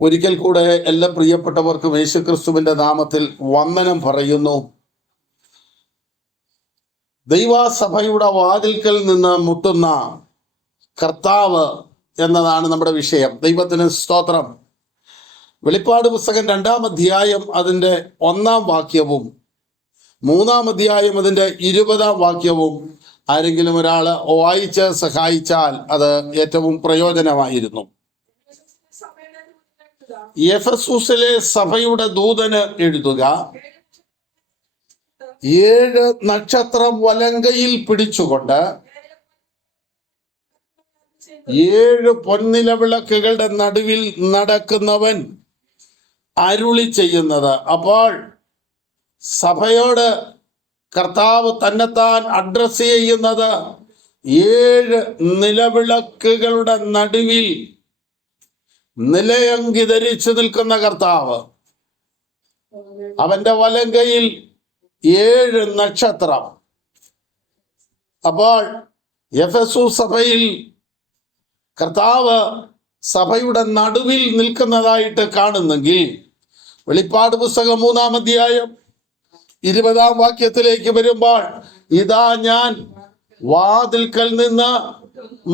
ഒരിക്കൽ കൂടെ എല്ലാ പ്രിയപ്പെട്ടവർക്കും യേശുക്രിസ്തുവിന്റെ നാമത്തിൽ വന്ദനം പറയുന്നു. ദൈവസഭയുടെ വാതിൽക്കൽ നിന്ന് മുട്ടുന്ന കർത്താവ് എന്നതാണ് നമ്മുടെ വിഷയം. ദൈവത്തിന് സ്തോത്രം. വെളിപ്പാട് പുസ്തകം 2-ാം അധ്യായം അതിൻ്റെ 1-ാം വാക്യവും 3-ാം അധ്യായം അതിൻ്റെ 20-ാം വാക്യവും ആരെങ്കിലും ഒരാൾ വായിച്ച് സഹായിച്ചാൽ അത് ഏറ്റവും പ്രയോജനമായിരുന്നു. എഫെസൂസിലെ സഭയുടെ ദൂതന് എഴുതുക, 7 നക്ഷത്രം വലങ്കയിൽ പിടിച്ചുകൊണ്ട് 7 പൊൻനിലവിളക്കുകളുടെ നടുവിൽ നടക്കുന്നവൻ അരുളി ചെയ്യുന്നത്. അപ്പോൾ സഭയോട് കർത്താവ് തന്നെത്താൻ അഡ്രസ് ചെയ്യുന്നത് 7 നിലവിളക്കുകളുടെ നടുവിൽ നിലയങ്കി ധരിച്ചു നിൽക്കുന്ന കർത്താവ്. അവന്റെ വലങ്കയിൽ 7 നക്ഷത്രം. അപ്പോൾ എഫെസു സഭയിൽ കർത്താവ് സഭയുടെ നടുവിൽ നിൽക്കുന്നതായിട്ട് കാണുന്നെങ്കിൽ, വെളിപ്പാട് പുസ്തകം 3-ാം അധ്യായം 20-ാം വാക്യത്തിലേക്ക് വരുമ്പോൾ, ഇതാ ഞാൻ വാതിൽക്കൽ നിന്ന്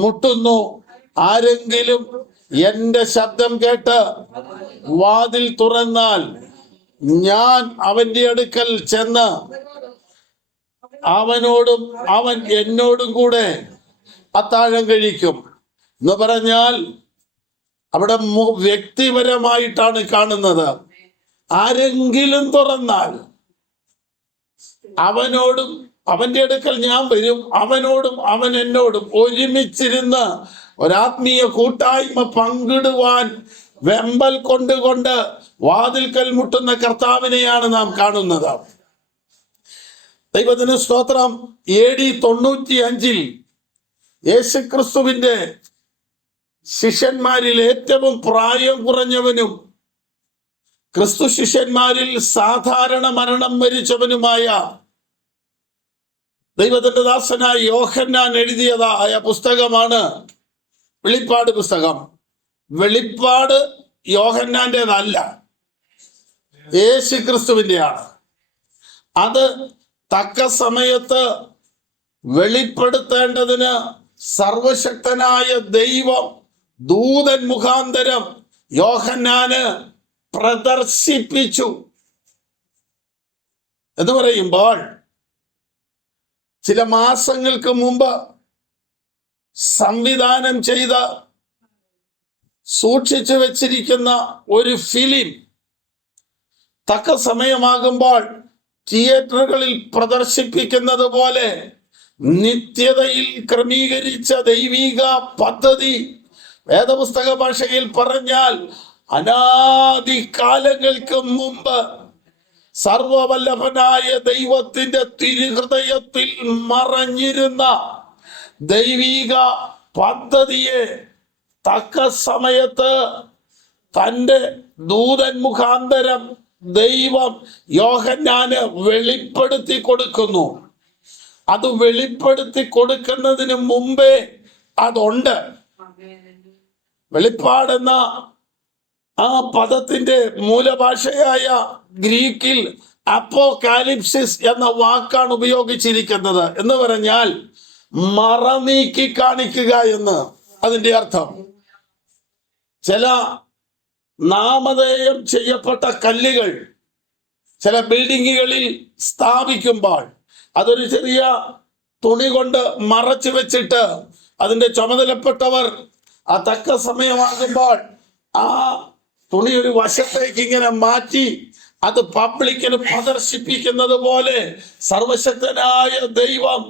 മുട്ടുന്നു, ആരെങ്കിലും എന്റെ ശബ്ദം കേട്ട് വാതിൽ തുറന്നാൽ ഞാൻ അവന്റെ അടുക്കൽ ചെന്ന് അവനോടും അവൻ എന്നോടും കൂടെ അത്താഴം കഴിക്കും എന്ന് പറഞ്ഞാൽ അവിടെ വ്യക്തിപരമായിട്ടാണ് കാണുന്നത്. ആരെങ്കിലും തുറന്നാൽ അവനോടും അവന്റെ അടുക്കൽ ഞാൻ വരും, അവനോടും അവൻ എന്നോടും ഒരുമിച്ചിരുന്ന് ഒരാത്മീയ കൂട്ടായ്മ പങ്കിടുവാൻ വെമ്പൽ കൊണ്ടുകൊണ്ട് വാതിൽക്കൽ മുട്ടുന്ന കർത്താവിനെയാണ് നാം കാണുന്നത്. ദൈവത്തിന് സ്തോത്രം. AD 95 യേശുക്രിസ്തുവിന്റെ ശിഷ്യന്മാരിൽ ഏറ്റവും പ്രായം കുറഞ്ഞവനും ക്രിസ്തു ശിഷ്യന്മാരിൽ സാധാരണ മരണം മരിച്ചവനുമായ ദൈവത്തിന്റെ ദാസനായ യോഹന്നാൻ എഴുതിയതായ പുസ്തകമാണ് വെളിപ്പാട് പുസ്തകം. വെളിപ്പാട് യോഹന്നാന്റേതല്ല, യേശുക്രിസ്തുവിന്റെയാണ്. അത് തക്ക സമയത്ത് വെളിപ്പെടുത്തേണ്ടതിന് സർവശക്തനായ ദൈവം ദൂതൻ മുഖാന്തരം യോഹന്നാന് പ്രദർശിപ്പിച്ചു എന്ന് പറയുമ്പോൾ, ചില മാസങ്ങൾക്ക് മുമ്പ് സംവിധാനം ചെയ്ത സൂക്ഷിച്ചു വെച്ചിരിക്കുന്ന ഒരു ഫിലിം തക്ക സമയമാകുമ്പോൾ തിയേറ്ററുകളിൽ പ്രദർശിപ്പിക്കുന്നത് പോലെ നിത്യതയിൽ ക്രമീകരിച്ച ദൈവിക പദ്ധതി, വേദപുസ്തക ഭാഷയിൽ പറഞ്ഞാൽ അനാദി കാലങ്ങൾക്ക് മുമ്പ് സർവവല്ലഭനായ ദൈവത്തിന്റെ തിരുഹൃദയത്തിൽ മറഞ്ഞിരുന്ന ദൈവിക പദ്ധതിയെ തക്ക സമയത്ത് തൻ്റെ ദൂതൻ മുഖാന്തരം ദൈവം യോഹന്നാന് വെളിപ്പെടുത്തി കൊടുക്കുന്നു. അത് വെളിപ്പെടുത്തി കൊടുക്കുന്നതിന് മുമ്പേ അതുണ്ട്. വെളിപ്പാടെന്ന ആ പദത്തിന്റെ മൂലഭാഷയായ ഗ്രീക്കിൽ അപ്പോകാലിപ്സിസ് എന്ന വാക്കാണ് ഉപയോഗിച്ചിരിക്കുന്നത്. എന്ന് പറഞ്ഞാൽ മറ നീക്കി കാണിക്കുക എന്ന് അതിന്റെ അർത്ഥം. ചില നാമധേയം ചെയ്യപ്പെട്ട കല്ലുകൾ ചില ബിൽഡിങ്ങുകളിൽ സ്ഥാപിക്കുമ്പോൾ അതൊരു ചെറിയ തുണി കൊണ്ട് മറച്ചു വെച്ചിട്ട് അതിന്റെ ചുമതലപ്പെട്ടവർ ആ തക്ക സമയമാകുമ്പോൾ ആ തുണി ഒരു വശത്തേക്ക് ഇങ്ങനെ മാറ്റി അത് പബ്ലിക്കിന് പ്രദർശിപ്പിക്കുന്നത് പോലെ സർവശക്തനായ ദൈവം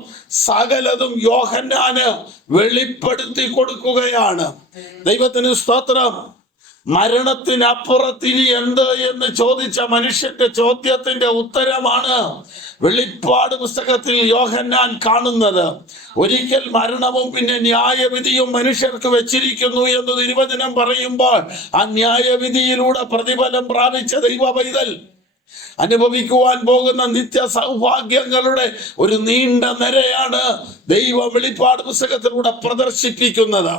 സകലതും യോഹന്നാന് വെളിപ്പെടുത്തി കൊടുക്കുകയാണ്. ദൈവത്തിന് സ്തോത്രം. മരണത്തിനപ്പുറത്തിനി എന്ത് എന്ന് ചോദിച്ച മനുഷ്യന്റെ ചോദ്യത്തിന്റെ ഉത്തരമാണ് വെളിപ്പാട് പുസ്തകത്തിൽ യോഹന്നാൻ കാണുന്നത്. ഒരിക്കൽ മരണവും പിന്നെ ന്യായവിധിയും മനുഷ്യർക്ക് വെച്ചിരിക്കുന്നു എന്ന് തിരുവചനം പറയുമ്പോൾ, ആ ന്യായവിധിയിലൂടെ പ്രതിഫലം പ്രാപിച്ച ദൈവ പൈതൽ അനുഭവിക്കുവാൻ പോകുന്ന നിത്യ സൗഭാഗ്യങ്ങളുടെ ഒരു നീണ്ട നിരയാണ് ദൈവ വെളിപ്പാട് പുസ്തകത്തിലൂടെ പ്രദർശിപ്പിക്കുന്നത്.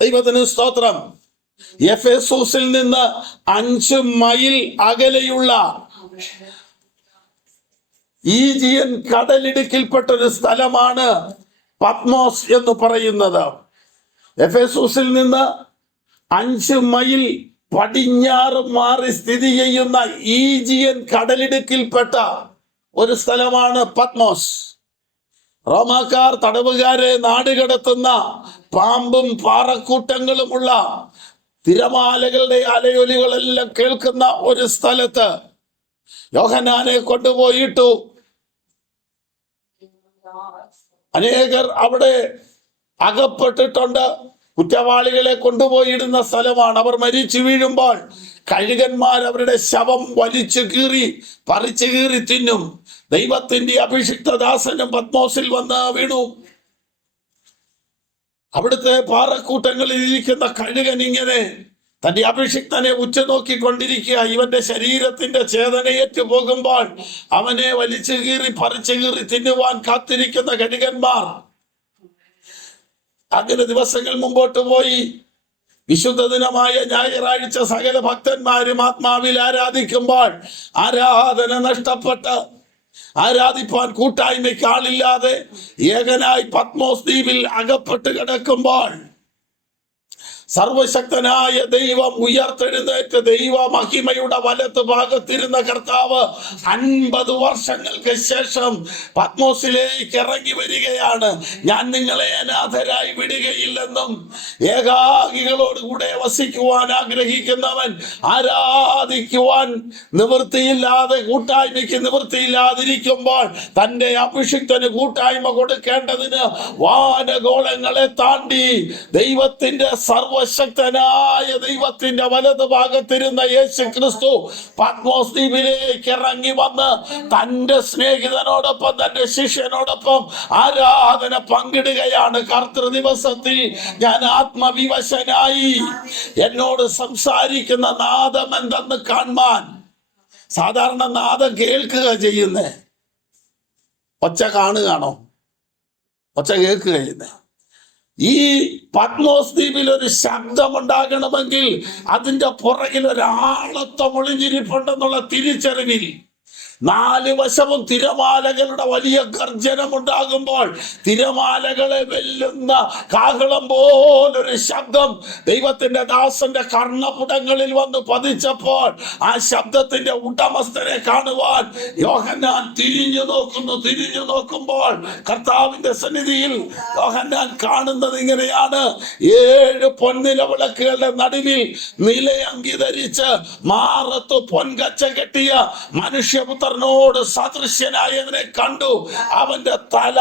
ദൈവത്തിന് സ്തോത്രം. എഫെസോസിൽ നിന്ന് 5 മൈൽ അകലെയുള്ള ഈജിയൻ കടലിടുക്കിൽപ്പെട്ട ഒരു സ്ഥലമാണ് പത്മോസ് എന്ന് പറയുന്നത്. എഫെസോസിൽ നിന്ന് 5 മൈൽ പടിഞ്ഞാറ് മാറി സ്ഥിതി ചെയ്യുന്ന ഈജിയൻ കടലിടുക്കിൽപ്പെട്ട ഒരു സ്ഥലമാണ് പത്മോസ്. റോമാക്കാർ തടവുകാരെ നാടുകടത്തുന്ന പാമ്പും പാറക്കൂട്ടങ്ങളുമുള്ള തിരമാലകളുടെ അലയൊലികളെല്ലാം കേൾക്കുന്ന ഒരു സ്ഥലത്ത് യോഹന്നാനെ കൊണ്ടുപോയിട്ടു. അനേകർ അവിടെ അകപ്പെട്ടിട്ടുണ്ട്. കുറ്റവാളികളെ കൊണ്ടുപോയിടുന്ന സ്ഥലമാണ്. അവർ മരിച്ചു വീഴുമ്പോൾ കഴുകന്മാർ അവരുടെ ശവം വലിച്ചു കീറി പറിച്ചു കീറി തിന്നും. ദൈവത്തിന്റെ അഭിഷിക്തദാസനും പത്മോസിൽ വന്ന് വീണു. അവിടുത്തെ പാറക്കൂട്ടങ്ങളിൽ ഇരിക്കുന്ന കഴുകൻ ഇങ്ങനെ തന്റെ അഭിഷിക്തനെ ഉറ്റുനോക്കിക്കൊണ്ടിരിക്കുക. ഇവന്റെ ശരീരത്തിന്റെ ചേതനയേറ്റു പോകുമ്പോൾ അവനെ വലിച്ചു കീറി പറിച്ചു കീറി തിന്നുവാൻ കാത്തിരിക്കുന്ന കഴുകന്മാർ. അങ്ങനെ ദിവസങ്ങൾ മുമ്പോട്ട് പോയി. വിശുദ്ധ ദിനമായ ഞായറാഴ്ച സകല ഭക്തന്മാരും ആത്മാവിൽ ആരാധിക്കുമ്പോൾ ആരാധന നഷ്ടപ്പെട്ട് ആരാധിപ്പാൻ കൂട്ടായ്മയ്ക്ക് ആളില്ലാതെ ഏകനായി പത്മോസ് ദ്വീപിൽ അകപ്പെട്ട് കിടക്കുമ്പോൾ സർവശക്തനായ ദൈവം ഉയർത്തെഴുന്നേറ്റ് ദൈവ മഹിമയുടെ വലത്ത് ഭാഗത്തിരുന്ന കർത്താവ് 50 വർഷങ്ങൾക്ക് ശേഷം പത്മോസിലേക്ക് ഇറങ്ങി വരികയാണ്. ഞാൻ നിങ്ങളെ അനാഥരായി വിടുകയില്ലെന്നും ഏകാകികളോടുകൂടെ വസിക്കുവാൻ ആഗ്രഹിക്കുന്നവൻ ആരാധിക്കുവാൻ നിവൃത്തിയില്ലാതെ കൂട്ടായ്മയ്ക്ക് നിവൃത്തിയില്ലാതിരിക്കുമ്പോൾ തന്റെ അഭിഷിക്തന് കൂട്ടായ്മ കൊടുക്കേണ്ടതിന് വാനഗോളങ്ങളെ താണ്ടി ദൈവത്തിന്റെ സർവശക്തനായ ദൈവത്തിന്റെ വലത് ഭാഗത്തിരുന്ന യേശു ക്രിസ്തു പത്മോസ് ദ്വീപിലേക്ക് ഇറങ്ങി വന്ന് തന്റെ സ്നേഹിതനോടൊപ്പം തന്റെ ശിഷ്യനോടൊപ്പം ആരാധന പങ്കിടുകയാണ്. കർത്തൃ ദിവസത്തിൽ ഞാൻ ആത്മവിവശനായി എന്നോട് സംസാരിക്കുന്ന നാദം എന്തെന്ന് കാണാൻ. സാധാരണ നാദം കേൾക്കുക ചെയ്യുന്നേ, ഒച്ച കാണുകയാണോ? ഒച്ച കേൾക്കുക ചെയ്യുന്നേ. ഈ പത്മോസ് ദ്വീപിൽ ഒരു ശബ്ദമുണ്ടാകണമെങ്കിൽ അതിന്റെ പുറകിൽ ഒരാളത്വം ഒളിഞ്ഞിരിപ്പുണ്ടെന്നുള്ള തിരിച്ചറിവിൽ 4 വശവും തിരമാലകളുടെ വലിയ ഗർജനമുണ്ടാകുമ്പോൾ തിരമാലകളെ വെല്ലുന്ന കാഹളം പോലൊരു ശബ്ദം ദൈവത്തിന്റെ ദാസന്റെ കർണപുടങ്ങളിൽ വന്ന് പതിച്ചപ്പോൾ ആ ശബ്ദത്തിന്റെ ഉടമസ്ഥനെ കാണുവാൻ യോഹന്നാൻ തിരിഞ്ഞു നോക്കുമ്പോൾ കർത്താവിന്റെ സന്നിധിയിൽ യോഹന്നാൻ കാണുന്നത് ഇങ്ങനെയാണ്. 7 പൊൻനില വിളക്കുകളുടെ നടുവിൽ നിലയങ്കി ധരിച്ച് മാറത്ത് പൊൻകച്ച കെട്ടിയ മനുഷ്യപുത്രനോട് സദൃശ്യനായവനെ കണ്ടു. അവന്റെ തല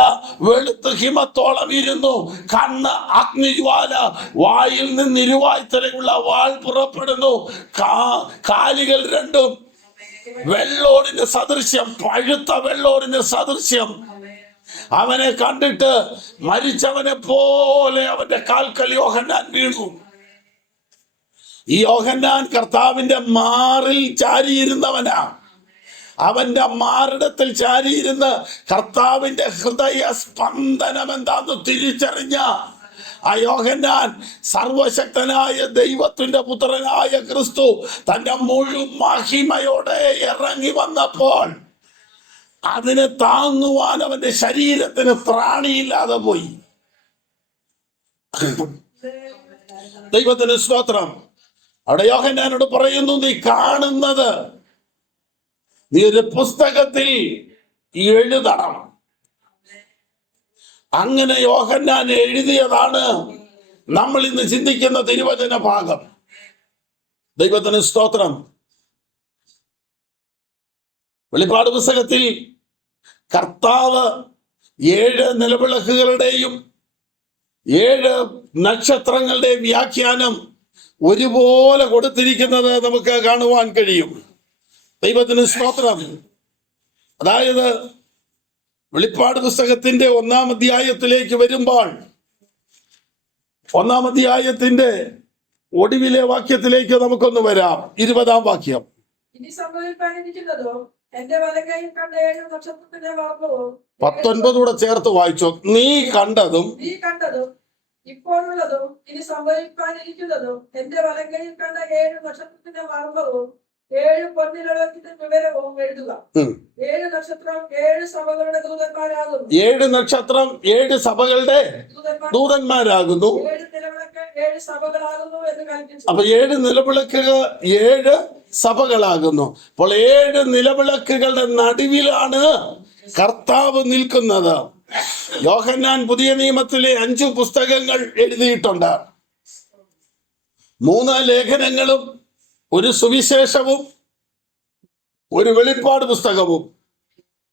വെളുത്ത് ഹിമത്തോളം ഇരുന്നു, കണ്ണ് അഗ്നിജ്വാല, വായിൽ നിന്ന് ഇരുവായ്ത്തലയുള്ള വാൾ പുറപ്പെടുന്നു, കാലുകൾ രണ്ടും വെള്ളോടിന് സദൃശ്യം, പഴുത്ത വെള്ളോടിന് സദൃശ്യം. അവനെ കണ്ടിട്ട് മരിച്ചവനെ പോലെ അവന്റെ കാൽക്കൽ യോഹന്നാൻ വീണു. ഈ യോഹന്നാൻ കർത്താവിന്റെ മാറിൽ ചാരിയിരുന്നവനാ. അവന്റെ മാറിടത്തിൽ ചാരിയിരുന്ന് കർത്താവിന്റെ ഹൃദയ സ്പന്ദനം എന്താന്ന് തിരിച്ചറിഞ്ഞ ആ യോഹന്നാൻ സർവശക്തനായ ദൈവത്തിന്റെ പുത്രനായ ക്രിസ്തു തന്റെ മുഴുവൻ മഹിമയോടെ ഇറങ്ങി വന്നപ്പോൾ അതിനെ താങ്ങുവാൻ അവന്റെ ശരീരത്തിന് ത്രാണിയില്ലാതെ പോയി. ദൈവത്തിന് സ്തോത്രം. അവിടെ യോഹന്നാനോട് പറയുന്നു, നീ കാണുന്നത് നീ ഒരു പുസ്തകത്തിൽ എഴുതണം. അങ്ങനെ യോഹന്നാൻ എഴുതിയതാണ് നമ്മൾ ഇന്ന് ചിന്തിക്കുന്ന തിരുവചന ഭാഗം. ദൈവത്തിന് സ്തോത്രം. വെളിപ്പാട് പുസ്തകത്തിൽ കർത്താവ് 7 നിലവിളക്കുകളുടെയും 7 നക്ഷത്രങ്ങളുടെയും വ്യാഖ്യാനം ഒരുപോലെ കൊടുത്തിരിക്കുന്നത് നമുക്ക് കാണുവാൻ കഴിയും. ദൈവത്തിന് സ്തോത്രം. അതായത് വെളിപ്പാട് പുസ്തകത്തിന്റെ 1-ാം അധ്യായത്തിലേക്ക് വരുമ്പോൾ 1-ാം അധ്യായത്തിന്റെ ഒടുവിലെ വാക്യത്തിലേക്ക് നമുക്കൊന്ന് വരാം. 20-ാം വാക്യം. ഇനി സംഭവിക്കാനിരിക്കുന്നതോ എന്റെ വലകൈയിൽ കണ്ട 7 നക്ഷത്രത്തിന്റെ വർണ്ണവും 19 ചേർത്ത് വായിച്ചോ. നീ കണ്ടതും ഇപ്പോഴുള്ളതും ഇനി സംഭവിക്കാനിരിക്കുന്നതും എന്റെ വലങ്കയിൽ കണ്ട 7 നക്ഷത്രത്തിന്റെ മർമ്മവും 7 പൊന്നിലത്തിന്റെ വിവരവും എഴുതുക. 7 നക്ഷത്രം 7 സഭകളുടെ ദൂതന്മാരാകുന്നു. 7 നക്ഷത്രം 7 സഭകളുടെ ദൂതന്മാരാകുന്നു. 7 നിലവിളക്ക് 7 സഭകളാകുന്നു എന്ന് കൽപ്പിച്ചു. അപ്പൊ 7 നിലവിളക്കുകൾ 7 സഭകളാകുന്നു. അപ്പോൾ 7 നിലവിളക്കുകളുടെ നടുവിലാണ് കർത്താവ് നിൽക്കുന്നത്. യോഹന്നാൻ പുതിയ നിയമത്തിലെ 5 പുസ്തകങ്ങൾ എഴുതിയിട്ടുണ്ട്. 3 ലേഖനങ്ങളും 1 സുവിശേഷവും 1 വെളിപ്പാട് പുസ്തകവും.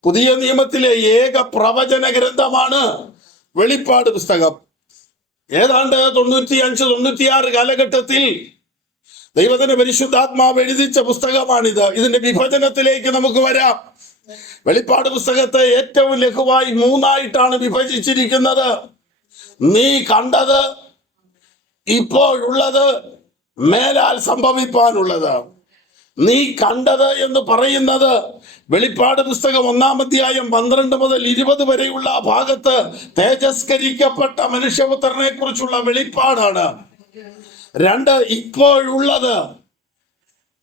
പുതിയ നിയമത്തിലെ ഏക പ്രവചന ഗ്രന്ഥമാണ് വെളിപ്പാട് പുസ്തകം. ഏതാണ്ട് 95-96 കാലഘട്ടത്തിൽ ദൈവത്തിന്റെ പരിശുദ്ധാത്മാവ് എഴുതിച്ച പുസ്തകമാണിത്. ഇതിന്റെ വിഭജനത്തിലേക്ക് നമുക്ക് വരാം. വെളിപ്പാട് പുസ്തകത്തെ ഏറ്റവും ലഘുവായി 3ആയിട്ടാണ് വിഭജിച്ചിരിക്കുന്നത്. നീ കണ്ടത്, ഇപ്പോഴുള്ളത്, മേലാൽ സംഭവിപ്പാനുള്ളത്. നീ കണ്ടത് എന്ന് പറയുന്നത് വെളിപ്പാട് പുസ്തകം 1-ാം അധ്യായം 12 മുതൽ 20 വരെയുള്ള ഭാഗത്ത് തേജസ്കരിക്കപ്പെട്ട മനുഷ്യപുത്രനെ കുറിച്ചുള്ള വെളിപ്പാടാണ്. 2 ഇപ്പോഴുള്ളത്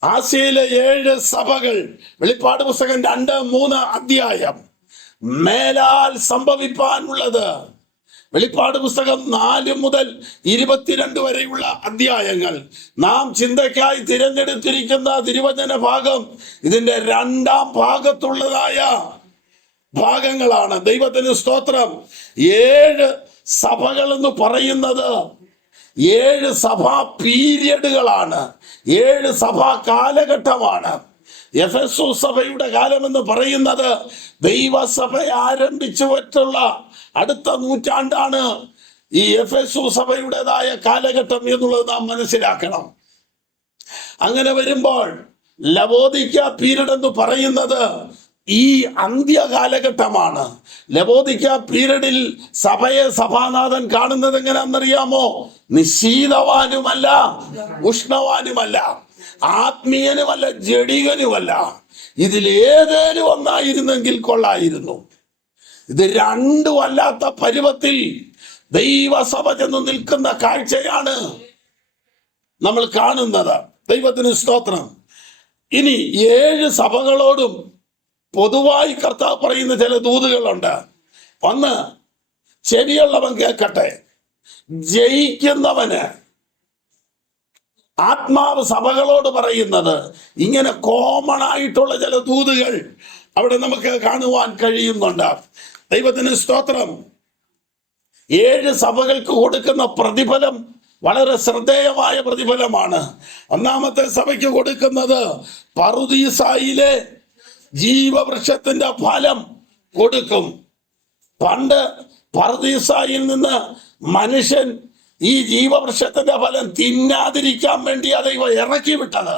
ആസിയയിലെ 7 സഭകൾ. വെളിപ്പാട് പുസ്തകം 2-3 അധ്യായം. മേലാൽ സംഭവിപ്പാനുള്ളത് വെളിപ്പാട് പുസ്തകം 4 മുതൽ 22 വരെയുള്ള അധ്യായങ്ങൾ. നാം ചിന്തയ്ക്കായി തിരഞ്ഞെടുത്തിരിക്കുന്ന തിരുവചന ഭാഗം ഇതിന്റെ 2-ാം ഭാഗത്തുള്ളതായ ഭാഗങ്ങളാണ്. ദൈവത്തിന് സ്തോത്രം. 7 സഭകൾ എന്ന് പറയുന്നത് 7 സഭാ പീരിയഡുകളാണ്, 7 സഭാ കാലഘട്ടമാണ്. എഫെസു സഭയുടെ കാലം എന്ന് പറയുന്നത് ദൈവസഭ ആരംഭിച്ചു വച്ചുള്ള അടുത്ത നൂറ്റാണ്ടാണ് ഈ എഫെസു സഭയുടേതായ കാലഘട്ടം എന്നുള്ളത് നാം മനസ്സിലാക്കണം. അങ്ങനെ വരുമ്പോൾ ലവോദിക്ക പീരീഡ് എന്ന് പറയുന്നത് ഈ അന്ത്യകാലഘട്ടമാണ്. ലവോദിക്ക പീരീഡിൽ സഭയെ സഭാനാഥൻ കാണുന്നത് എങ്ങനെയാണെന്നറിയാമോ? നിശീതവാനുമല്ല, ഉഷ്ണവാനുമല്ല, ആത്മീയനുമല്ല, ജഡികനുമല്ല. ഇതിലേതേലും ഒന്നായിരുന്നെങ്കിൽ കൊള്ളായിരുന്നു. ഇത് 2 അല്ലാത്ത പരുവത്തിൽ ദൈവസഭ ചെന്ന് നിൽക്കുന്ന കാഴ്ചയാണ് നമ്മൾ കാണുന്നത്. ദൈവത്തിന് സ്തോത്രം. ഇനി 7 സഭകളോടും പൊതുവായി കർത്താവ് പറയുന്ന ചില ദൂതുകളുണ്ട്. 1, ചെവിയുള്ളവൻ കേൾക്കട്ടെ. ജയിക്കുന്നവന് ആത്മാവ് സഭകളോട് പറയുന്നത്. ഇങ്ങനെ കോമൺ ആയിട്ടുള്ള ചില ദൂതുകൾ അവിടെ നമുക്ക് കാണുവാൻ കഴിയുന്നുണ്ട്. ദൈവത്തിന് സ്തോത്രം. 7 സഭകൾക്ക് കൊടുക്കുന്ന പ്രതിഫലം വളരെ ശ്രദ്ധേയമായ പ്രതിഫലമാണ്. 1-ാമത്തെ സഭയ്ക്ക് കൊടുക്കുന്നത് പറുദീസായിലെ ജീവവൃക്ഷത്തിന്റെ ഫലം കൊടുക്കും. പണ്ട് പറുദീസായിൽ നിന്ന് മനുഷ്യൻ ഈ ജീവവൃക്ഷത്തിന്റെ ഫലം തിന്നാതിരിക്കാൻ വേണ്ടി ദൈവം ഇറക്കി വിട്ടത്.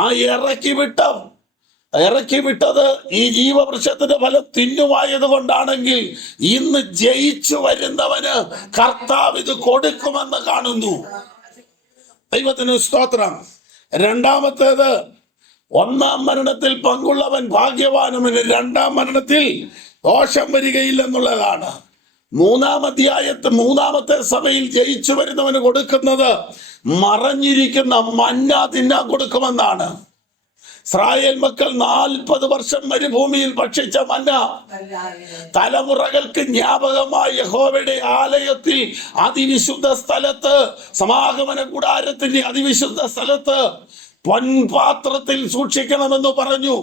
ആ ഇറക്കി വിട്ടത് ഈ ജീവവൃക്ഷത്തിന്റെ ഫലം തിന്നുവായത് കൊണ്ടാണെങ്കിൽ ഇന്ന് ജയിച്ചു വരുന്നവന് കർത്താവ് ഇത് കൊടുക്കുമെന്ന് കാണുന്നു. ദൈവത്തിന് സ്തോത്രം. 2-ാമത്തേത് 1-ാം മരണത്തിൽ പങ്കുള്ളവൻ ഭാഗ്യവാനവന് 2-ാം മരണത്തിൽ ദോഷം വരികയില്ലെന്നുള്ളതാണ്. 3-ാം അധ്യായത്തിൽ 3-ാമത്തെ സഭയിൽ ജയിച്ചു വരുന്നവന് കൊടുക്കുന്നത് മറഞ്ഞിരിക്കുന്ന മന്ന തിന്നാൻ കൊടുക്കുമെന്നാണ്. ഇസ്രായേൽ മക്കൾ 40 വർഷം മരുഭൂമിയിൽ ഭക്ഷിച്ച മന്ന തലമുറകൾക്ക് ജ്ഞാപകമായി യഹോവയുടെ ആലയത്തിൽ അതിവിശുദ്ധ സ്ഥലത്ത്, സമാഗമന കൂടാരത്തിന്റെ അതിവിശുദ്ധ സ്ഥലത്ത് പൊൻപാത്രത്തിൽ സൂക്ഷിക്കണമെന്ന് പറഞ്ഞു.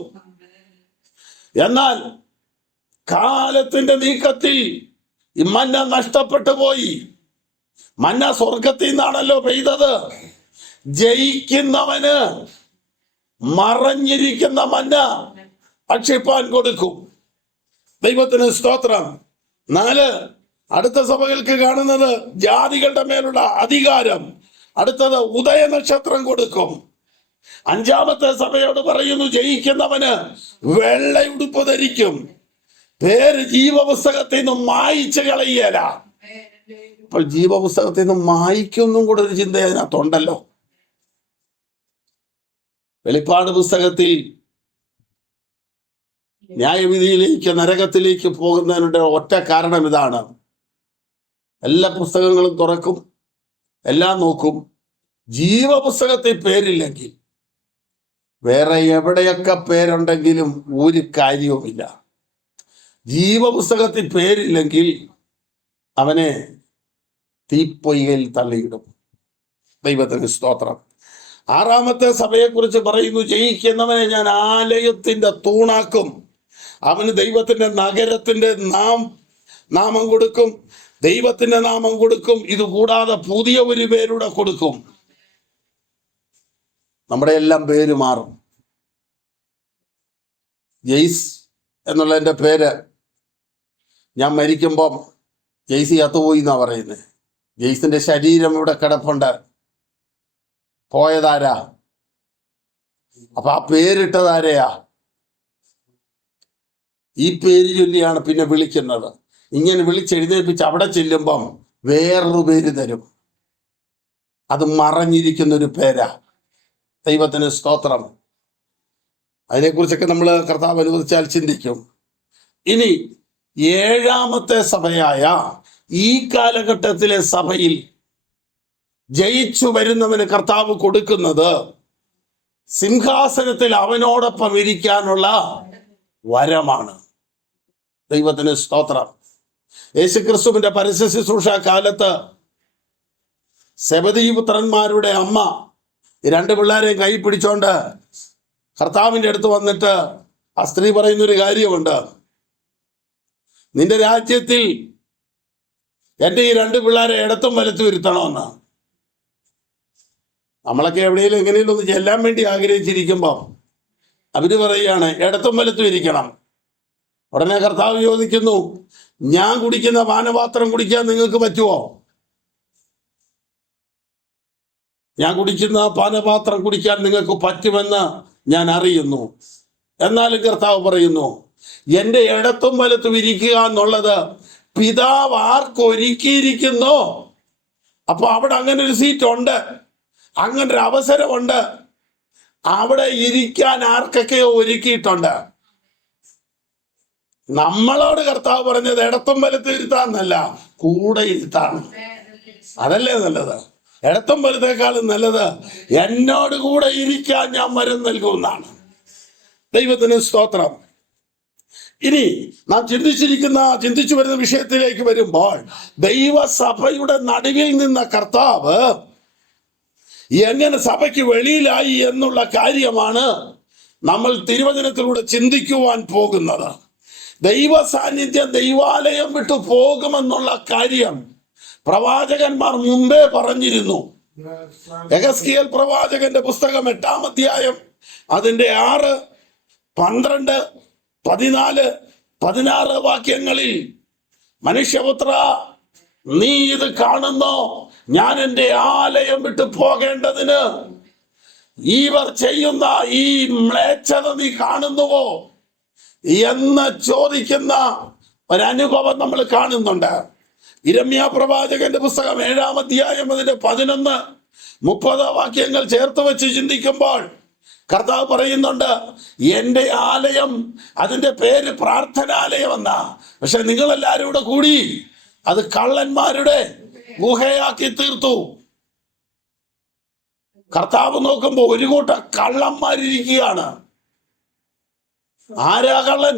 എന്നാൽ കാലത്തിന്റെ നീക്കത്തിൽ ഈ മന്ന നഷ്ടപ്പെട്ടു പോയി. മന്ന സ്വർഗത്തിൽ നിന്നാണല്ലോ പെയ്തത്. ജയിക്കുന്നവന് മറഞ്ഞിരിക്കുന്ന മന്ന ഭക്ഷിപ്പാൻ കൊടുക്കും. ദൈവത്തിന് സ്തോത്രം. 4, അടുത്ത സഭകൾക്ക് കാണുന്നത് ജാതികളുടെ മേലുള്ള അധികാരം. അടുത്തത് ഉദയനക്ഷത്രം കൊടുക്കും. 5-ാമത്തെ സഭയോട് പറയുന്നു, ജയിക്കുന്നവന് വെള്ളയുടുപ്പ് ധരിക്കും. പേര് ജീവപുസ്തകത്തിൽ നിന്ന് മായിച്ചു കളയല. അപ്പോൾ ജീവപുസ്തകത്തിൽ നിന്ന് മായിക്കൊന്നും കൂടെ ഒരു ചിന്ത അതിനകത്തുണ്ടല്ലോ. വെളിപ്പാട് പുസ്തകത്തിൽ ന്യായവിധിയിലേക്ക്, നരകത്തിലേക്ക് പോകുന്നതിനുള്ള ഒറ്റ കാരണം ഇതാണ്. എല്ലാ പുസ്തകങ്ങളും തുറക്കും, എല്ലാം നോക്കും. ജീവപുസ്തകത്തിൽ പേരില്ലെങ്കിൽ വേറെ എവിടെയൊക്കെ പേരുണ്ടെങ്കിലും ഒരു കാര്യവുമില്ല. ജീവപുസ്തകത്തിൽ പേരില്ലെങ്കിൽ അവനെ തീപ്പൊയ്കയിൽ തള്ളിയിടും. ദൈവത്തിന് സ്തോത്രം. 6-ാമത്തെ സഭയെക്കുറിച്ച് പറയുന്നു, ജയിക്കുന്നവനെ ഞാൻ ആലയത്തിന്റെ തൂണാക്കും, അവന് ദൈവത്തിന്റെ നഗരത്തിന്റെ നാമം കൊടുക്കും, ദൈവത്തിന്റെ നാമം കൊടുക്കും. ഇതുകൂടാതെ പുതിയ ഒരു പേരുടെ കൊടുക്കും. നമ്മുടെ എല്ലാം പേര് മാറും. ജെയ്സ് എന്നുള്ളതിൻ്റെ പേര് ഞാൻ മരിക്കുമ്പം ജെയ്സി അത്തുപോയി എന്നാ പറയുന്നത്. ജെയ്സിന്റെ ശരീരം ഇവിടെ കിടപ്പുണ്ട്. പോയതാരാ? അപ്പൊ ആ പേരിട്ടതാരെയാ? ഈ പേര് ചൊല്ലിയാണ് പിന്നെ വിളിക്കുന്നത്. ഇങ്ങനെ വിളിച്ചെഴുന്നേൽപ്പിച്ച് അവിടെ ചെല്ലുമ്പം വേറൊരു പേര് തരും. അത് മറഞ്ഞിരിക്കുന്നൊരു പേരാ. ദൈവത്തിന് സ്തോത്രം. അതിനെക്കുറിച്ചൊക്കെ നമ്മൾ കർത്താവ് അനുവദിച്ചാൽ ചിന്തിക്കും. ഇനി 7-ാമത്തെ സഭയായ ഈ കാലഘട്ടത്തിലെ സഭയിൽ ജയിച്ചു വരുന്നവന് കർത്താവ് കൊടുക്കുന്നത് സിംഹാസനത്തിൽ അവനോടൊപ്പം ഇരിക്കാനുള്ള വരമാണ്. ദൈവത്തിന് സ്തോത്രം. യേശുക്രിസ്തുവിന്റെ പരസ്യ ശുശ്രൂഷ കാലത്ത് സെബദീ പുത്രന്മാരുടെ അമ്മ 2 പിള്ളേരെയും കൈ പിടിച്ചോണ്ട് കർത്താവിൻ്റെ അടുത്ത് വന്നിട്ട് ആ സ്ത്രീ പറയുന്നൊരു കാര്യമുണ്ട്, നിന്റെ രാജ്യത്തിൽ എൻ്റെ ഈ 2 പിള്ളേരെ ഇടത്തും വലത്തും ഇരുത്തണമെന്ന്. നമ്മളൊക്കെ എവിടെയെങ്കിലും എങ്ങനെയും ഒന്ന് ചെല്ലാൻ വേണ്ടി ആഗ്രഹിച്ചിരിക്കുമ്പം അവര് പറയുകയാണ് ഇടത്തും വലത്തും ഇരിക്കണം. ഉടനെ കർത്താവ് ചോദിക്കുന്നു, ഞാൻ കുടിക്കുന്ന പാനപാത്രം കുടിക്കാൻ നിങ്ങൾക്ക് പറ്റുമോ? ഞാൻ കുടിക്കുന്ന പാനപാത്രം കുടിക്കാൻ നിങ്ങൾക്ക് പറ്റുമെന്ന് ഞാൻ അറിയുന്നു. എന്നാലും കർത്താവ് പറയുന്നു, എൻ്റെ ഇടത്തും വലത്തും ഇരിക്കുക എന്നുള്ളത് പിതാവ് ആർക്കൊരുക്കിയിരിക്കുന്നു. അപ്പൊ അവിടെ അങ്ങനെ ഒരു സീറ്റുണ്ട്, അങ്ങനെ ഒരു അവസരമുണ്ട്. അവിടെ ഇരിക്കാൻ ആർക്കൊക്കെയോ ഒരുക്കിയിട്ടുണ്ട്. നമ്മളോട് കർത്താവ് പറഞ്ഞത് ഇടത്തും വലത്തും ഇരുത്താന്നല്ല, കൂടെ ഇരുത്താണ്. അതല്ലേ നല്ലത്? ഇടത്തും വലത്തേക്കാളും നല്ലത് എന്നോട് കൂടെ ഇരിക്കാൻ ഞാൻ വരം നൽകുമെന്നാണ്. ദൈവത്തിന് സ്തോത്രം. ഇനി നാം ചിന്തിച്ചു വരുന്ന വിഷയത്തിലേക്ക് വരുമ്പോൾ, ദൈവസഭയുടെ നടുവിൽ നിന്ന കർത്താവ് എങ്ങനെ സഭയ്ക്ക് വെളിയിലായി എന്നുള്ള കാര്യമാണ് നമ്മൾ തിരുവചനത്തിലൂടെ ചിന്തിക്കുവാൻ പോകുന്നത്. ദൈവ സാന്നിധ്യം ദൈവാലയം വിട്ടു പോകുമെന്നുള്ള കാര്യം പ്രവാചകന്മാർ മുമ്പേ പറഞ്ഞിരുന്നു. യെഹെസ്കേൽ പ്രവാചകന്റെ പുസ്തകം 8-ാം അധ്യായം അതിന്റെ 6, 12, 14, 16 വാക്യങ്ങളിൽ, മനുഷ്യപുത്ര നീ ഇത് കാണുന്നോ? ഞാൻ എൻ്റെ ആലയം വിട്ടു പോകേണ്ടതിന് ഇവർ ചെയ്യുന്ന ഈ മ്ലേച്ഛത നീ കാണുന്നുവോ എന്ന് ചോദിക്കുന്ന ഒരനുഭവം നമ്മൾ കാണുന്നുണ്ട്. യിരെമ്യാ പ്രവാചകന്റെ പുസ്തകം 7-ാം അധ്യായം അതിന്റെ 11, 30 വാക്യങ്ങൾ ചേർത്ത് വെച്ച് ചിന്തിക്കുമ്പോൾ കർത്താവ് പറയുന്നുണ്ട്, എൻ്റെ ആലയം, അതിന്റെ പേര് പ്രാർത്ഥനാലയം എന്നാ, പക്ഷെ നിങ്ങളെല്ലാവരും കൂടെ കൂടി അത് കള്ളന്മാരുടെ ഗുഹയാക്കി തീർത്തു. കർത്താവ് നോക്കുമ്പോ ഒരു കൂട്ടം കള്ളന്മാരിയ്ക്കുകയാണ്. ആരാ കള്ളൻ?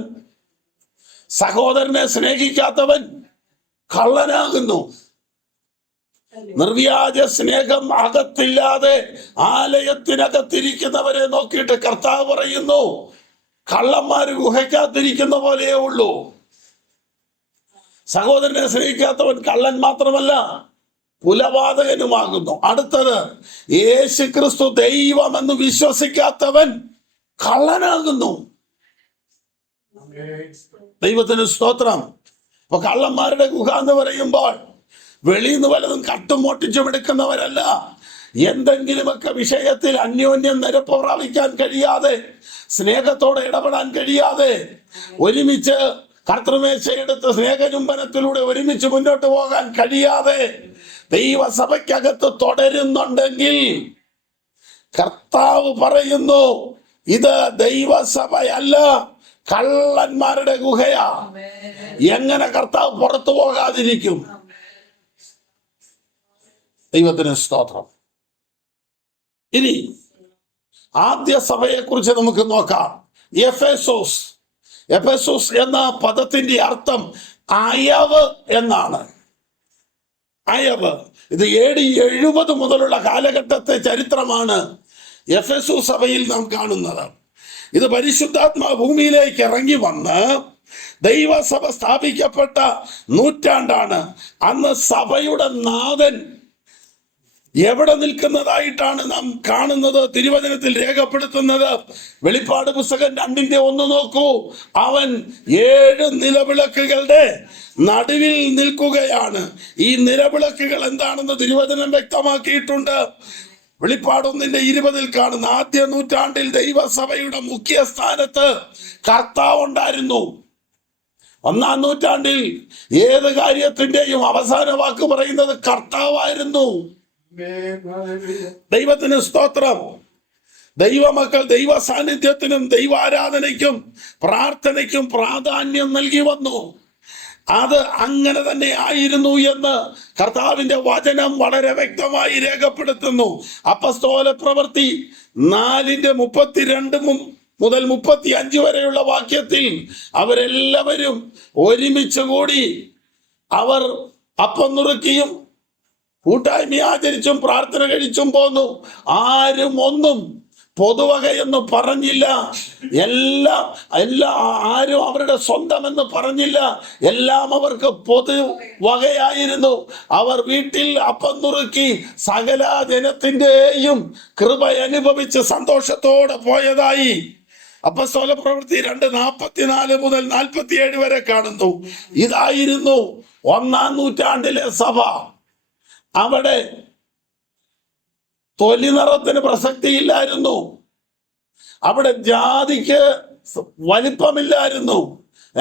സഹോദരനെ സ്നേഹിക്കാത്തവൻ കള്ളനാകുന്നു. നിർവ്യാജ സ്നേഹം അകത്തില്ലാതെ ആലയത്തിനകത്തിരിക്കുന്നവരെ നോക്കിയിട്ട് കർത്താവ് പറയുന്നു, കള്ളന്മാര് ഗുഹയ്ക്കകത്തിരിക്കുന്ന പോലെയേ ഉള്ളൂ. സഹോദരനെ സ്നേഹിക്കാത്തവൻ കള്ളൻ മാത്രമല്ല, കുലപാതകനുമാകുന്നു. അടുത്തത്, യേശുക്രിസ്തു ദൈവമെന്ന് വിശ്വസിക്കാത്തവൻ കള്ളനാകുന്നു. ദൈവത്തിന് സ്തോത്രം. അപ്പൊ കള്ളന്മാരുടെ ഗുഹ എന്ന് പറയുമ്പോൾ വെളിയിൽ നിന്ന് വല്ലതും കട്ടും മോട്ടിച്ചും എടുക്കുന്നവരല്ല. എന്തെങ്കിലുമൊക്കെ വിഷയത്തിൽ അന്യോന്യം നിരപ്പ് പ്രാപിക്കാൻ കഴിയാതെ, സ്നേഹത്തോടെ ഇടപെടാൻ കഴിയാതെ, ഒരുമിച്ച് കർത്തൃമേശയെടുത്ത് സ്നേഹചുംബനത്തിലൂടെ ഒരുമിച്ച് മുന്നോട്ട് പോകാൻ കഴിയാതെ ദൈവസഭയ്ക്കകത്ത് തുടരുന്നുണ്ടെങ്കിൽ കർത്താവ് പറയുന്നു, ഇത് ദൈവസഭയല്ല, കള്ളന്മാരുടെ ഗുഹയാ. എങ്ങനെ കർത്താവ് പുറത്തു പോകാതിരിക്കും? ദൈവത്തിന് സ്തോത്രം. ഇനി ആദ്യ സഭയെക്കുറിച്ച് നമുക്ക് നോക്കാം. എഫേസോസ് എന്ന പദത്തിന്റെ അർത്ഥം അയവ് എന്നാണ്. അയവ്. ഇത് AD 70 മുതലുള്ള കാലഘട്ടത്തെ ചരിത്രമാണ് എഫേസോസ് സഭയിൽ നാം കാണുന്നത്. ഇത് പരിശുദ്ധാത്മാ ഭൂമിയിലേക്ക് ഇറങ്ങി വന്ന് ദൈവസഭ സ്ഥാപിക്കപ്പെട്ട നൂറ്റാണ്ടാണ്. അന്ന് സഭയുടെ നാഥൻ എവിടെ നിൽക്കുന്നതായിട്ടാണ് നാം കാണുന്നത്, തിരുവചനത്തിൽ രേഖപ്പെടുത്തുന്നത്. വെളിപ്പാട് പുസ്തകം 2:1 നോക്കൂ. അവൻ 7 നിലവിളക്കുകളുടെ നടുവിൽ നിൽക്കുകയാണ്. ഈ നിലവിളക്കുകൾ എന്താണെന്ന് തിരുവചനം വ്യക്തമാക്കിയിട്ടുണ്ട്. വെളിപ്പാട് 1:20 കാണുന്ന ആദ്യ നൂറ്റാണ്ടിൽ ദൈവസഭയുടെ മുഖ്യ സ്ഥാനത്ത് കർത്താവ് ഉണ്ടായിരുന്നു. 1-ാം നൂറ്റാണ്ടിൽ ഏത് കാര്യത്തിന്റെയും അവസാന വാക്ക് പറയുന്നത് കർത്താവായിരുന്നു. ദൈവത്തിന് സ്തോത്രം. ദൈവമക്കൾ ദൈവ സാന്നിധ്യത്തിനും ദൈവാരാധനയ്ക്കും പ്രാർത്ഥനയ്ക്കും പ്രാധാന്യം നൽകി വന്നു. അത് അങ്ങനെ തന്നെ ആയിരുന്നു എന്ന് കർത്താവിന്റെ വചനം വളരെ വ്യക്തമായി രേഖപ്പെടുത്തുന്നു. അപ്പസ്തോല പ്രവൃത്തി 4:32 മുതൽ 35 വരെയുള്ള വാക്യത്തിൽ അവരെല്ലാവരും ഒരുമിച്ച് കൂടി അവർ അപ്പം നുറുക്കിയും കൂട്ടായ്മ ആചരിച്ചും പ്രാർത്ഥന കഴിച്ചും പോന്നു. ആരും ഒന്നും പൊതുവകയെന്ന് പറഞ്ഞില്ല. ആരും അവരുടെ സ്വന്തം എന്ന് പറഞ്ഞില്ല. എല്ലാം അവർക്ക് പൊതുവകയായിരുന്നു. അവർ വീട്ടിൽ അപ്പം നുറുക്കി സകല ജനത്തിന്റെയും കൃപ അനുഭവിച്ച് സന്തോഷത്തോടെ പോയതായി അപ്പസ്തോല പ്രവൃത്തി 2:44 മുതൽ 47 വരെ കാണുന്നു. ഇതായിരുന്നു 1-ാം നൂറ്റാണ്ടിലെ സഭ. അവിടെ തൊലി നിറത്തിന് പ്രസക്തിയില്ലായിരുന്നു. അവിടെ ജാതിക്ക് വലിപ്പമില്ലായിരുന്നു.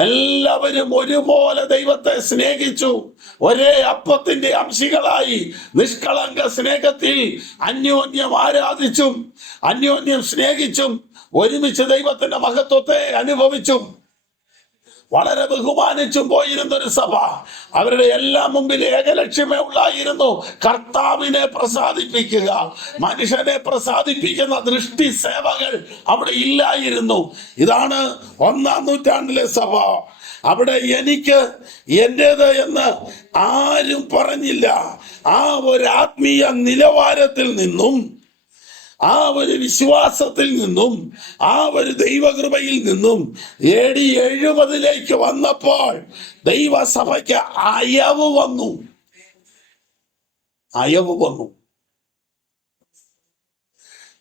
എല്ലാവരും ഒരുപോലെ ദൈവത്തെ സ്നേഹിച്ചു. ഒരേ അപ്പത്തിന്റെ അംശികളായി നിഷ്കളങ്ക സ്നേഹത്തിൽ അന്യോന്യം ആരാധിച്ചും അന്യോന്യം സ്നേഹിച്ചും ഒരുമിച്ച് ദൈവത്തിന്റെ മഹത്വത്തെ അനുഭവിച്ചും വളരെ ബഹുമാനിച്ചും പോയിരുന്ന ഒരു സഭ. അവരുടെ എല്ലാം മുമ്പിൽ ഏകലക്ഷ്യമേ ഉള്ളായിരുന്നു, കർത്താവിനെ പ്രസാദിപ്പിക്കുക. മനുഷ്യനെ പ്രസാദിപ്പിക്കുന്ന ദൃഷ്ടി സേവകൾ അവിടെ ഇല്ലായിരുന്നു. ഇതാണ് 1-ാം നൂറ്റാണ്ടിലെ സഭ. അവിടെ എനിക്ക് എന്റേത് എന്ന് ആരും പറഞ്ഞില്ല. ആ ഒരു ആത്മീയ നിലവാരത്തിൽ നിന്നും, ആ ഒരു വിശ്വാസത്തിൽ നിന്നും, ആ ഒരു ദൈവകൃപയിൽ നിന്നും AD 70 വന്നപ്പോൾ ദൈവസഭയ്ക്ക് അയവ് വന്നു.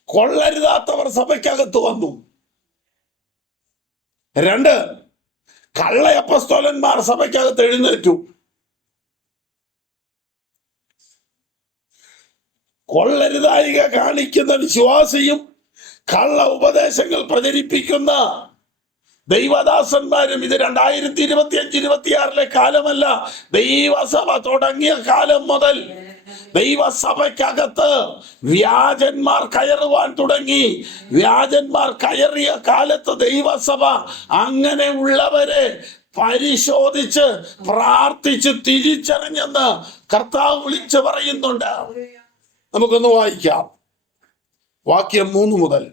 കൊള്ളരുതാത്തവർ സഭയ്ക്കകത്ത് വന്നു. 2, കള്ള അപ്പസ്തോലന്മാർ സഭയ്ക്കകത്ത് എഴുന്നേറ്റു. കൊള്ളരുതായിക കാണിക്കുന്ന വിശ്വാസിയും കള്ള ഉപദേശങ്ങൾ പ്രചരിപ്പിക്കുന്ന ദൈവദാസന്മാരും. ഇത് 2025-26 കാലമല്ല, ദൈവസഭ തുടങ്ങിയ കാലം മുതൽ ദൈവസഭയ്ക്കകത്ത് വ്യാജന്മാർ കയറുവാൻ തുടങ്ങി. വ്യാജന്മാർ കയറിയ കാലത്ത് ദൈവസഭ അങ്ങനെ ഉള്ളവരെ പരിശോധിച്ച് പ്രാർത്ഥിച്ച് തിരിച്ചറിഞ്ഞെന്ന് കർത്താവ് വിളിച്ചു പറയുന്നുണ്ട്. നമുക്കൊന്ന് വായിക്കാം. വാക്യം 3 മുതൽ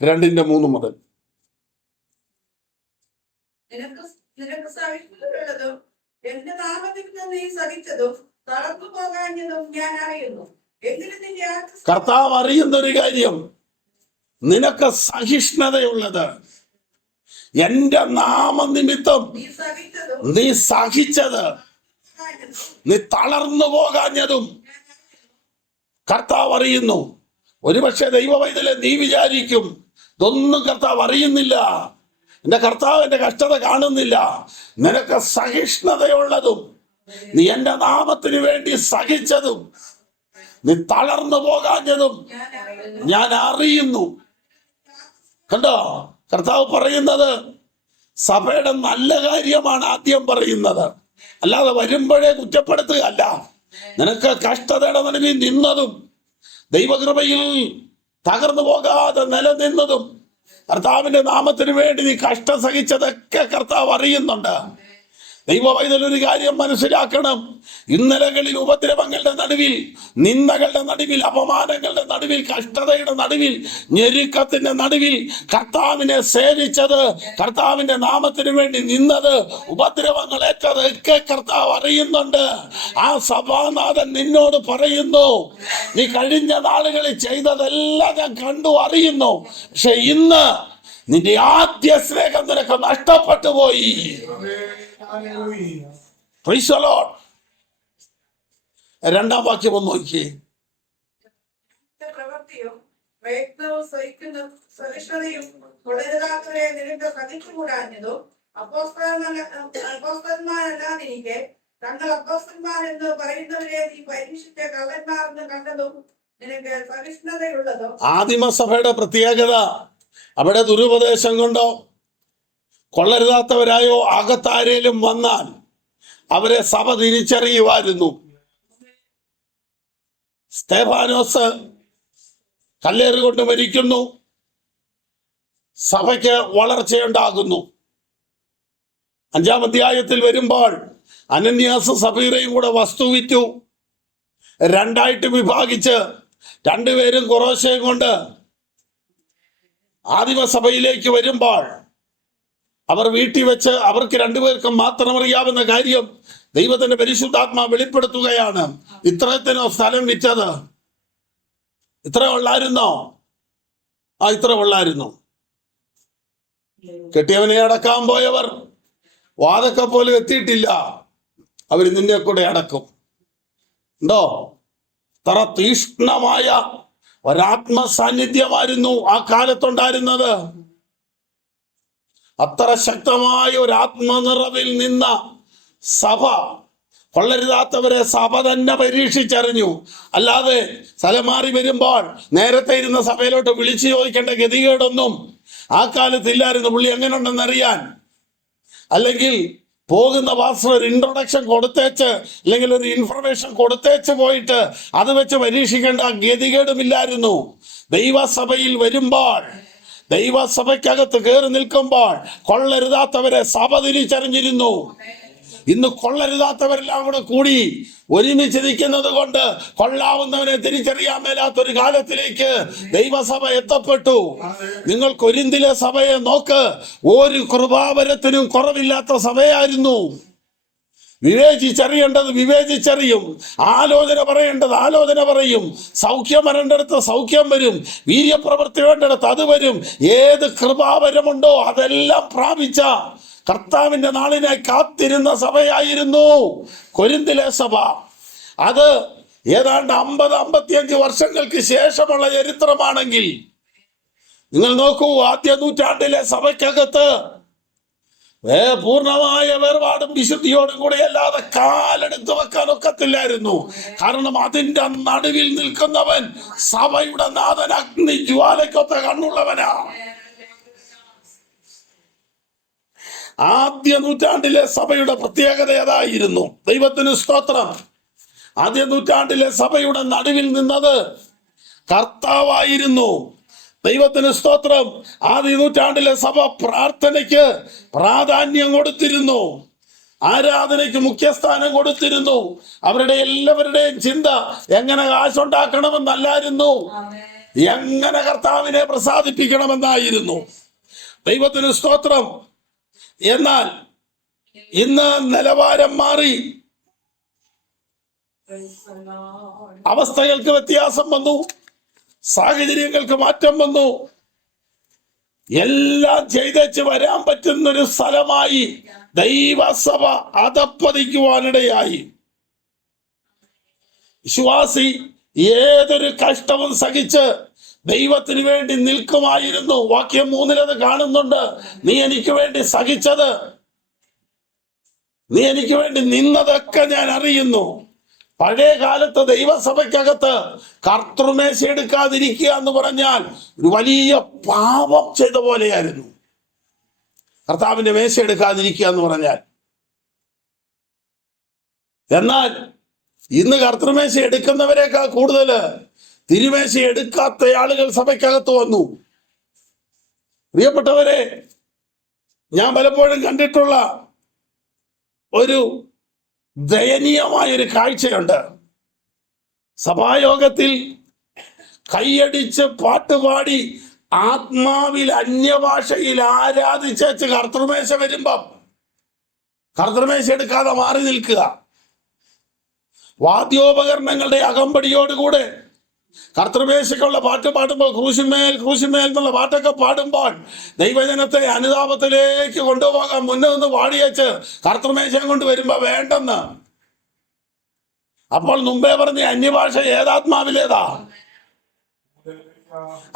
2:3 മുതൽ. നിനക്ക് സഹിഷ്ണുതയുള്ളതും എന്റെ നാമത്തിൽ നീ സഹിച്ചതും തളർന്നു പോകാഞ്ഞതും ഞാൻ അറിയുന്നു. എങ്കിലും നിന്റെ കർത്താവ് അറിയുന്ന ഒരു കാര്യം, നിനക്ക് സഹിഷ്ണുതയുള്ളത്, എന്റെ നാമനിമിത്തം നീ സഹിച്ചത്, നീ തളർന്നു പോകാഞ്ഞതും കർത്താവ് അറിയുന്നു. ഒരുപക്ഷെ ദൈവവൈതലെ നീ വിചാരിക്കും, ഇതൊന്നും കർത്താവ് അറിയുന്നില്ല, എന്റെ കർത്താവ് എന്റെ കഷ്ടത കാണുന്നില്ല. നിനക്ക് സഹിഷ്ണുതയുള്ളതും നീ എന്റെ നാമത്തിന് വേണ്ടി സഹിച്ചതും നീ തളർന്നു പോകാഞ്ഞതും ഞാൻ അറിയുന്നു. കണ്ടോ, കർത്താവ് പറയുന്നത് സഭയുടെ നല്ല കാര്യമാണ് ആദ്യം പറയുന്നത്, അല്ലാതെ വരുമ്പോഴേ കുറ്റപ്പെടുത്തുകയല്ല. നിനക്ക് കഷ്ടതയുടെ നടുവിൽ നിന്നതും ദൈവകൃപയിൽ തകർന്നു പോകാതെ നിലനിന്നതും കർത്താവിന്റെ നാമത്തിന് വേണ്ടി നീ കഷ്ടം സഹിച്ചതൊക്കെ കർത്താവ് അറിയുന്നുണ്ട്. ദൈവവൈതലൊരു കാര്യം മനസ്സിലാക്കണം. ഇന്നലകളിൽ ഉപദ്രവങ്ങളുടെ നടുവിൽ, നിന്ദകളുടെ നടുവിൽ, അപമാനങ്ങളുടെ നടുവിൽ, കഷ്ടതയുടെ നടുവിൽ, ഞെരുക്കത്തിന്റെ നടുവിൽ കർത്താവിനെ സേവിച്ചത്, കർത്താവിന്റെ നാമത്തിന് വേണ്ടി നിന്നത്, ഉപദ്രവങ്ങൾ ഏറ്റത് ഒക്കെ കർത്താവ് അറിയുന്നുണ്ട്. ആ സഭാനാഥൻ നിന്നോട് പറയുന്നു, നീ കഴിഞ്ഞ നാളുകളിൽ ചെയ്തതെല്ലാം ഞാൻ കണ്ടു അറിയുന്നു. പക്ഷെ ഇന്ന് നിന്റെ ആദ്യ സ്നേഹം നിനക്ക് നഷ്ടപ്പെട്ടു പോയി. Praise the Lord. രണ്ടാം വാക്യം ഒന്ന് നോക്കിയേ. പ്രവൃത്തിയും പ്രയത്നവും സഹിഷ്ണുതയും തുടരുതാത്തവരെ നിനക്ക് സഹിച്ചുകൂടാഞ്ഞതും അപ്പോസ്തലന്മാരല്ലാതിരിക്കെ തങ്ങൾ അപ്പോസ്തലന്മാരെന്ന് പറയുന്നവരെ നീ പരീക്ഷിച്ച കള്ളന്മാരെന്ന് കണ്ടതും നിനക്ക് സഹിഷ്ണുതയുള്ളതും. ആദിമസഭയുടെ പ്രത്യേകത അവിടെ ദുരുപദേശം കൊണ്ടോ കൊള്ളരുതാത്തവരായോ അകത്താരേലും വന്നാൽ അവരെ സഭ തിരിച്ചറിയുമായിരുന്നു. സ്തേഫാനോസ് കല്ലേറ് കൊണ്ട് മരിക്കുന്നു, സഭയ്ക്ക് വളർച്ചയുണ്ടാകുന്നു. 5-ാം അധ്യായത്തിൽ വരുമ്പോൾ അനന്യാസും സഫീറയും കൂടെ വസ്തു വിറ്റു, രണ്ടായിട്ട് വിഭാഗിച്ച് രണ്ടുപേരും കുറേശ്ശെയും കൊണ്ട് ആദിമസഭയിലേക്ക് വരുമ്പോൾ അവർ വീട്ടിൽ വെച്ച് അവർക്ക് രണ്ടുപേർക്കും മാത്രം അറിയാവുന്ന കാര്യം ദൈവത്തിന്റെ പരിശുദ്ധാത്മാ വെളിപ്പെടുത്തുകയാണ്. ഇത്രത്തിനോ സ്ഥലം വിറ്റത്? ഇത്ര ഉള്ളായിരുന്നോ? ഇത്ര ഉള്ളായിരുന്നു. കെട്ടിയവനെ അടക്കാൻ പോയവർ വാതൊക്കെ പോലും എത്തിയിട്ടില്ല, അവർ നിന്നെ കൂടെ അടക്കും. ഉണ്ടോ? ഇത്ര തീഷ്ണമായ ഒരാത്മ സാന്നിധ്യമായിരുന്നു ആ കാലത്തുണ്ടായിരുന്നത്. അത്ര ശക്തമായ ഒരു ആത്മനിറവിൽ നിന്ന സഭ, കൊള്ളരുതാത്തവരെ സഭ തന്നെ പരീക്ഷിച്ചറിഞ്ഞു. അല്ലാതെ സ്ഥലം മാറി വരുമ്പോൾ നേരത്തെ ഇരുന്ന സഭയിലോട്ട് വിളിച്ചു ചോദിക്കേണ്ട ഗതികേടൊന്നും ആ കാലത്തില്ലായിരുന്നു. പുള്ളി എങ്ങനെ ഉണ്ടെന്നറിയാൻ, അല്ലെങ്കിൽ പോകുന്ന പാസ്റ്റർ ഒരു ഇൻട്രൊഡക്ഷൻ കൊടുത്തേച്ച്, അല്ലെങ്കിൽ ഒരു ഇൻഫർമേഷൻ കൊടുത്തേച്ച് പോയിട്ട് അത് വെച്ച് പരീക്ഷിക്കേണ്ട ഗതികേടുമില്ലായിരുന്നു. ദൈവസഭയിൽ വരുമ്പോൾ, ദൈവസഭയ്ക്കകത്ത് കയറി നിൽക്കുമ്പോൾ കൊള്ളരുതാത്തവരെ സഭ തിരിച്ചറിഞ്ഞിരുന്നു. ഇന്ന് കൊള്ളരുതാത്തവരെല്ലാം കൂടി ഒരുമിച്ച് നിൽക്കുന്നത് കൊണ്ട് കൊള്ളാവുന്നവനെ തിരിച്ചറിയാൻ മേലാത്തൊരു കാലത്തിലേക്ക് ദൈവസഭ എത്തപ്പെട്ടു. നിങ്ങൾ കൊരിന്തിലെ സഭയെ നോക്ക്, ഒരു കൃപാവരത്തിനും കുറവില്ലാത്ത സഭയായിരുന്നു. വിവേചിച്ചറിയേണ്ടത് വിവേചിച്ചറിയും, ആലോചന പറയേണ്ടത് ആലോചന പറയും, സൗഖ്യം വരേണ്ടടുത്ത് സൗഖ്യം വരും, വീര്യപ്രവൃത്തി വേണ്ടിടത്ത് അത് വരും. ഏത് കൃപാവരമുണ്ടോ അതെല്ലാം പ്രാപിച്ച കർത്താവിന്റെ നാളിനായി കാത്തിരുന്ന സഭയായിരുന്നു കൊരിന്തിലെ സഭ. അത് ഏതാണ്ട് 50-55 വർഷങ്ങൾക്ക് ശേഷമുള്ള ചരിത്രമാണെങ്കിൽ നിങ്ങൾ നോക്കൂ, ആദ്യ നൂറ്റാണ്ടിലെ സഭയ്ക്കകത്ത് പൂർണ്ണമായ വേർപാടും വിശുദ്ധിയോടും കൂടെ അല്ലാതെ കാലെടുത്ത് വെക്കാൻ ഒക്കത്തില്ലായിരുന്നു. കാരണം അതിന്റെ നടുവിൽ നിൽക്കുന്നവൻ സഭയുടെ നാഥൻ, അഗ്നി ജ്വാലയ്ക്കൊത്ത കണ്ണുള്ളവനാ. ആദ്യ നൂറ്റാണ്ടിലെ സഭയുടെ പ്രത്യേകത അതായിരുന്നു. ദൈവത്തിന് സ്തോത്രം. ആദ്യ നൂറ്റാണ്ടിലെ സഭയുടെ നടുവിൽ നിന്നത് കർത്താവായിരുന്നു. ദൈവത്തിന് സ്തോത്രം. ആദ്യ നൂറ്റാണ്ടിലെ സഭ പ്രാർത്ഥനയ്ക്ക് പ്രാധാന്യം കൊടുത്തിരുന്നു, ആരാധനയ്ക്ക് മുഖ്യസ്ഥാനം കൊടുത്തിരുന്നു. അവരുടെ എല്ലാവരുടെയും ചിന്ത എങ്ങനെ കാശുണ്ടാക്കണമെന്നല്ലായിരുന്നു, എങ്ങനെ കർത്താവിനെ പ്രസാദിപ്പിക്കണമെന്നായിരുന്നു. ദൈവത്തിന് സ്തോത്രം. എന്നാൽ ഇന്ന് നിലവാരം മാറി, അവസ്ഥകൾക്ക് വ്യത്യാസം വന്നു, സാഹചര്യങ്ങൾക്ക് മാറ്റം വന്നു. എല്ലാം ചെയ്തേച്ച് വരാൻ പറ്റുന്നൊരു സ്ഥലമായി ദൈവസഭ അധപ്പതിക്കുവാനിടയായി. വിശ്വാസി ഏതൊരു കഷ്ടവും സഹിച്ച് ദൈവത്തിന് വേണ്ടി നിൽക്കുമായിരുന്നു. വാക്യം 3 അത് കാണുന്നുണ്ട്. നീ എനിക്ക് വേണ്ടി സഹിച്ചത്, നീ എനിക്ക് വേണ്ടി നിന്നതൊക്കെ ഞാൻ അറിയുന്നു. പഴയ കാലത്ത് ദൈവസഭയ്ക്കകത്ത് കർത്തൃമേശ എടുക്കാതിരിക്കുക എന്ന് പറഞ്ഞാൽ ഒരു വലിയ പാപം ചെയ്ത പോലെയായിരുന്നു. കർത്താവിന്റെ മേശ എടുക്കാതിരിക്കുക എന്ന് പറഞ്ഞാൽ. എന്നാൽ ഇന്ന് കർത്തൃമേശ എടുക്കുന്നവരെക്കാൾ കൂടുതൽ തിരുമേശ എടുക്കാത്ത ആളുകൾ സഭയ്ക്കകത്ത് വന്നു. പ്രിയപ്പെട്ടവരെ, ഞാൻ പലപ്പോഴും കണ്ടിട്ടുള്ള ഒരു ദയനീയമായൊരു കാഴ്ചയുണ്ട്. സഭായോഗത്തിൽ കൈയടിച്ച് പാട്ടുപാടി ആത്മാവിൽ അന്യഭാഷയിൽ ആരാധിച്ചേച്ച് കർത്തൃമേശ വരുമ്പം കർത്തൃമേശ എടുക്കാതെ മാറി നിൽക്കുക. വാദ്യോപകരണങ്ങളുടെ അകമ്പടിയോടുകൂടെ കർത്തൃമേശയ്ക്കുള്ള പാട്ട് പാടുമ്പോൾ ക്രൂശിന്മേൽ ക്രൂശിന്മേൽ എന്നുള്ള പാട്ടൊക്കെ പാടുമ്പോൾ ദൈവജനത്തെ അനുതാപത്തിലേക്ക് കൊണ്ടുപോകാൻ മുന്നേ നിന്ന് പാടിയേച്ച് കർത്തൃമേശയും കൊണ്ട് വരുമ്പോ വേണ്ടെന്ന്. അപ്പോൾ മുമ്പേ പറഞ്ഞ അന്യഭാഷ ഏതാത്മാവിലേതാ?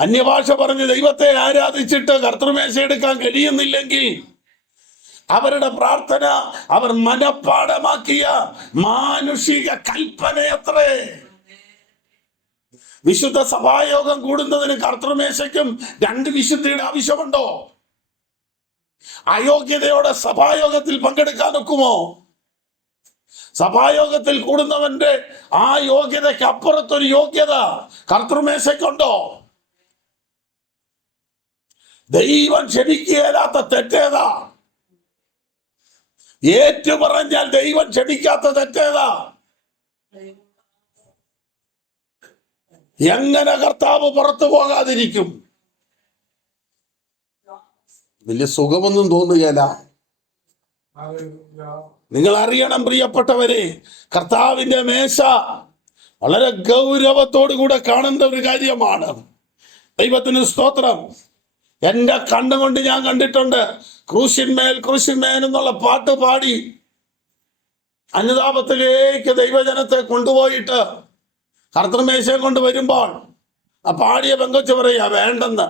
അന്യഭാഷ പറഞ്ഞ് ദൈവത്തെ ആരാധിച്ചിട്ട് കർത്തൃമേശ എടുക്കാൻ കഴിയുന്നില്ലെങ്കിൽ അവരുടെ പ്രാർത്ഥന അവർ മനഃപ്പാഠമാക്കിയ മാനുഷിക കൽപ്പനയത്രേ. വിശുദ്ധ സഭായോഗം കൂടുന്നതിന് കർത്തൃമേശയ്ക്കും 2 വിശുദ്ധിയുടെ ആവശ്യമുണ്ടോ? അയോഗ്യതയോടെ സഭായോഗത്തിൽ പങ്കെടുക്കാൻ ഒക്കുമോ? സഭായോഗത്തിൽ കൂടുന്നവന്റെ ആ യോഗ്യതയ്ക്ക് അപ്പുറത്തൊരു യോഗ്യത കർത്തൃമേശയ്ക്കുണ്ടോ? ദൈവം ക്ഷമിക്കുകയില്ലാത്ത തെറ്റേതാ? ഏറ്റു പറഞ്ഞാൽ ദൈവം ക്ഷമിക്കാത്ത തെറ്റേതാ? എങ്ങനെ കർത്താവ് പുറത്തു പോകാതിരിക്കും? വലിയ സുഖമൊന്നും തോന്നുകയില്ല. നിങ്ങൾ അറിയണം പ്രിയപ്പെട്ടവരെ, കർത്താവിന്റെ മേശ വളരെ ഗൗരവത്തോടു കൂടെ കാണേണ്ട ഒരു കാര്യമാണ്. ദൈവത്തിന് സ്തോത്രം. എന്റെ കണ്ണുകൊണ്ട് ഞാൻ കണ്ടിട്ടുണ്ട്, ക്രൂശിന്മേൽ ക്രൂശിന്മേൽ എന്നുള്ള പാട്ട് പാടി അനുതാപത്തിലേക്ക് ദൈവജനത്തെ കൊണ്ടുപോയിട്ട് കർത്തൃമേശയെ കൊണ്ട് വരുമ്പോൾ ആ പാടിയ പെങ്കൊച്ച് പറയാ വേണ്ടെന്ന്.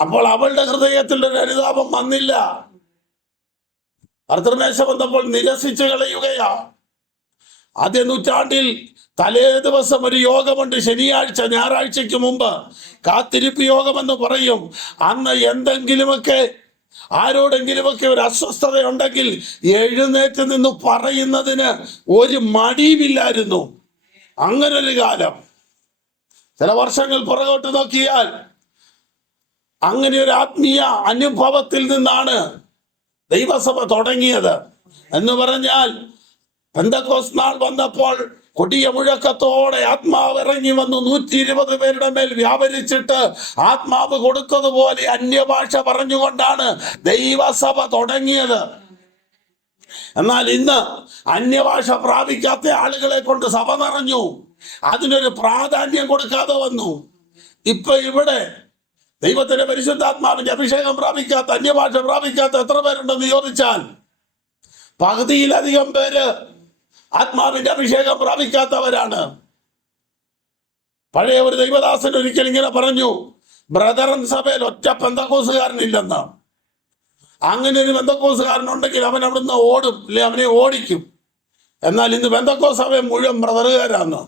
അപ്പോൾ അവളുടെ ഹൃദയത്തിൽ ഒരു അനുതാപം വന്നില്ല. കർത്തൃമേശ വന്നപ്പോൾ നിരസിച്ചു കളയുകയാ. ആദ്യ നൂറ്റാണ്ടിൽ തലേ ദിവസം ഒരു യോഗമുണ്ട്, ശനിയാഴ്ച ഞായറാഴ്ചയ്ക്ക് മുമ്പ് കാത്തിരിപ്പ് യോഗമെന്ന് പറയും. അന്ന് എന്തെങ്കിലുമൊക്കെ ആരോടെങ്കിലുമൊക്കെ ഒരു അസ്വസ്ഥത ഉണ്ടെങ്കിൽ എഴുന്നേറ്റ് നിന്ന് പറയുന്നതിന് ഒരു മടിയുമില്ലായിരുന്നു. അങ്ങനൊരു കാലം. ചില വർഷങ്ങൾ പുറകോട്ട് നോക്കിയാൽ അങ്ങനെ ഒരു ആത്മീയ അനുഭവത്തിൽ നിന്നാണ് ദൈവസഭ തുടങ്ങിയത്. എന്ന് പറഞ്ഞാൽ പെന്തക്കോസ്ത് നാൾ വന്നപ്പോൾ കൊടിയ മുഴക്കത്തോടെ ആത്മാവ് ഇറങ്ങി വന്നു 120 പേരുടെ മേൽ വ്യാപരിച്ചിട്ട് ആത്മാവ് കൊടുത്തതുപോലെ അന്യഭാഷ പറഞ്ഞുകൊണ്ടാണ് ദൈവസഭ തുടങ്ങിയത്. എന്നാൽ ഇന്ന് അന്യഭാഷ പ്രാപിക്കാത്ത ആളുകളെ കൊണ്ട് സഭ നിറഞ്ഞു. അതിനൊരു പ്രാധാന്യം കൊടുക്കാതെ വന്നു. ഇപ്പൊ ഇവിടെ ദൈവത്തിന്റെ പരിശുദ്ധാത്മാവിന്റെ അഭിഷേകം പ്രാപിക്കാത്ത, അന്യഭാഷ പ്രാപിക്കാത്ത എത്ര പേരുണ്ടെന്ന് ചോദിച്ചാൽ പകുതിയിലധികം പേര് ആത്മാവിന്റെ അഭിഷേകം പ്രാപിക്കാത്തവരാണ്. പഴയ ഒരു ദൈവദാസൻ ഒരിക്കൽ ഇങ്ങനെ പറഞ്ഞു, ബ്രദറൻ സഭയിൽ ഒറ്റ പെന്തക്കോസുകാരനില്ലെന്ന്. അങ്ങനെ ഒരു പെന്തക്കോസുകാരനുണ്ടെങ്കിൽ അവൻ അവിടുന്ന് ഓടും, അല്ലെ അവനെ ഓടിക്കും. എന്നാൽ ഇന്ന് പെന്തക്കോസ് സഭ മുഴുവൻ ബ്രദറുകാരാണ്.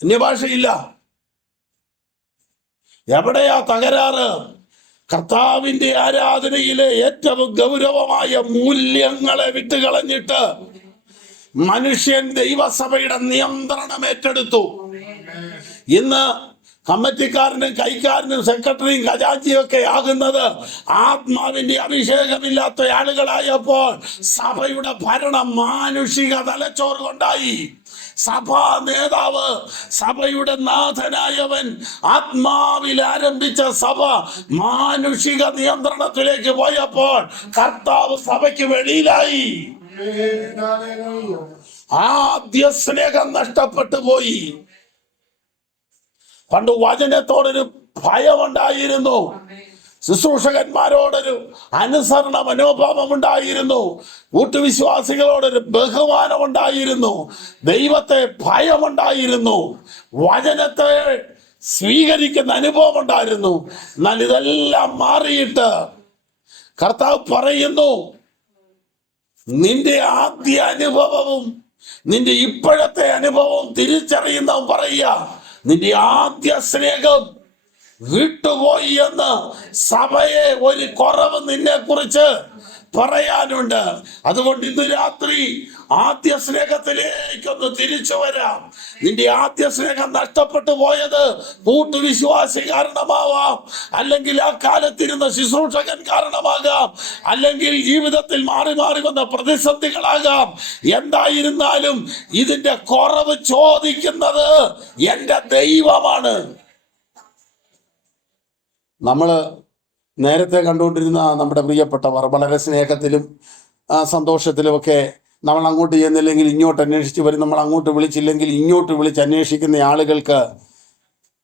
അന്യഭാഷയില്ല. എവിടെയാ തകരാറ്? കർത്താവിന്റെ ആരാധനയിലെ ഏറ്റവും ഗൗരവമായ മൂല്യങ്ങളെ വിട്ടുകളഞ്ഞിട്ട് മനുഷ്യൻ ദൈവസഭയുടെ നിയന്ത്രണം ഏറ്റെടുത്തു. ഇന്ന് കമ്മിറ്റിക്കാരനും കൈക്കാരനും സെക്രട്ടറിയും ഖജാഞ്ചിയും ഒക്കെ ആകുന്നത് ആത്മാവിന്റെ അഭിഷേകമില്ലാത്ത ആളുകളായപ്പോൾ സഭയുടെ ഭരണം മാനുഷിക തലച്ചോറ് കൊണ്ടായി. സഭാ നേതാവ്, സഭയുടെ നാഥനായവൻ ആത്മാവിൽ ആരംഭിച്ച സഭ മാനുഷിക നിയന്ത്രണത്തിലേക്ക് പോയപ്പോൾ കർത്താവ് സഭയ്ക്ക് വെളിയിലായി. ആദ്യ സ്നേഹം നഷ്ടപ്പെട്ടു പോയി. പണ്ട് വചനത്തോടൊരു ഭയമുണ്ടായിരുന്നു, ശുശ്രൂഷകന്മാരോടൊരു അനുസരണ മനോഭാവം ഉണ്ടായിരുന്നു, കൂട്ടുവിശ്വാസികളോടൊരു ബഹുമാനം ഉണ്ടായിരുന്നു, ദൈവത്തെ ഭയമുണ്ടായിരുന്നു, വചനത്തെ സ്വീകരിക്കുന്ന അനുഭവം ഉണ്ടായിരുന്നു. എന്നാൽ ഇതെല്ലാം മാറിയിട്ട് കർത്താവ് പറയുന്നു, നിന്റെ ആദ്യ അനുഭവവും നിന്റെ ഇപ്പോഴത്തെ അനുഭവവും തിരിച്ചറിയുന്നവൻ പറയുക, നിന്റെ ആദ്യ സ്നേഹം വിട്ടുപോയി എന്ന് സഭയെ ഒരു കുറവ് നിന്നെ കുറിച്ച് പറയാനുണ്ട്. അതുകൊണ്ട് ഇന്ന് രാത്രി ആദ്യ സ്നേഹത്തിലേക്കൊന്ന് തിരിച്ചു വരാം. നിന്റെ ആദ്യ സ്നേഹം നഷ്ടപ്പെട്ടു പോയത് കൂട്ടുവിശ്വാസി കാരണമാവാം, അല്ലെങ്കിൽ ആ കാലത്തിരുന്ന ശുശ്രൂഷകൻ കാരണമാകാം, അല്ലെങ്കിൽ ജീവിതത്തിൽ മാറി മാറി വന്ന പ്രതിസന്ധികളാകാം. എന്തായിരുന്നാലും ഇതിന്റെ കുറവ് ചോദിക്കുന്നത് എന്റെ ദൈവമാണ്. നമ്മൾ നേരത്തെ കണ്ടുകൊണ്ടിരുന്ന നമ്മുടെ പ്രിയപ്പെട്ടവർ വളരെ സ്നേഹത്തിലും സന്തോഷത്തിലുമൊക്കെ നമ്മൾ അങ്ങോട്ട് ചെന്നില്ലെങ്കിൽ ഇങ്ങോട്ട് അന്വേഷിച്ച് വരും, നമ്മൾ അങ്ങോട്ട് വിളിച്ചില്ലെങ്കിൽ ഇങ്ങോട്ട് വിളിച്ച് അന്വേഷിക്കുന്ന ആളുകൾക്ക്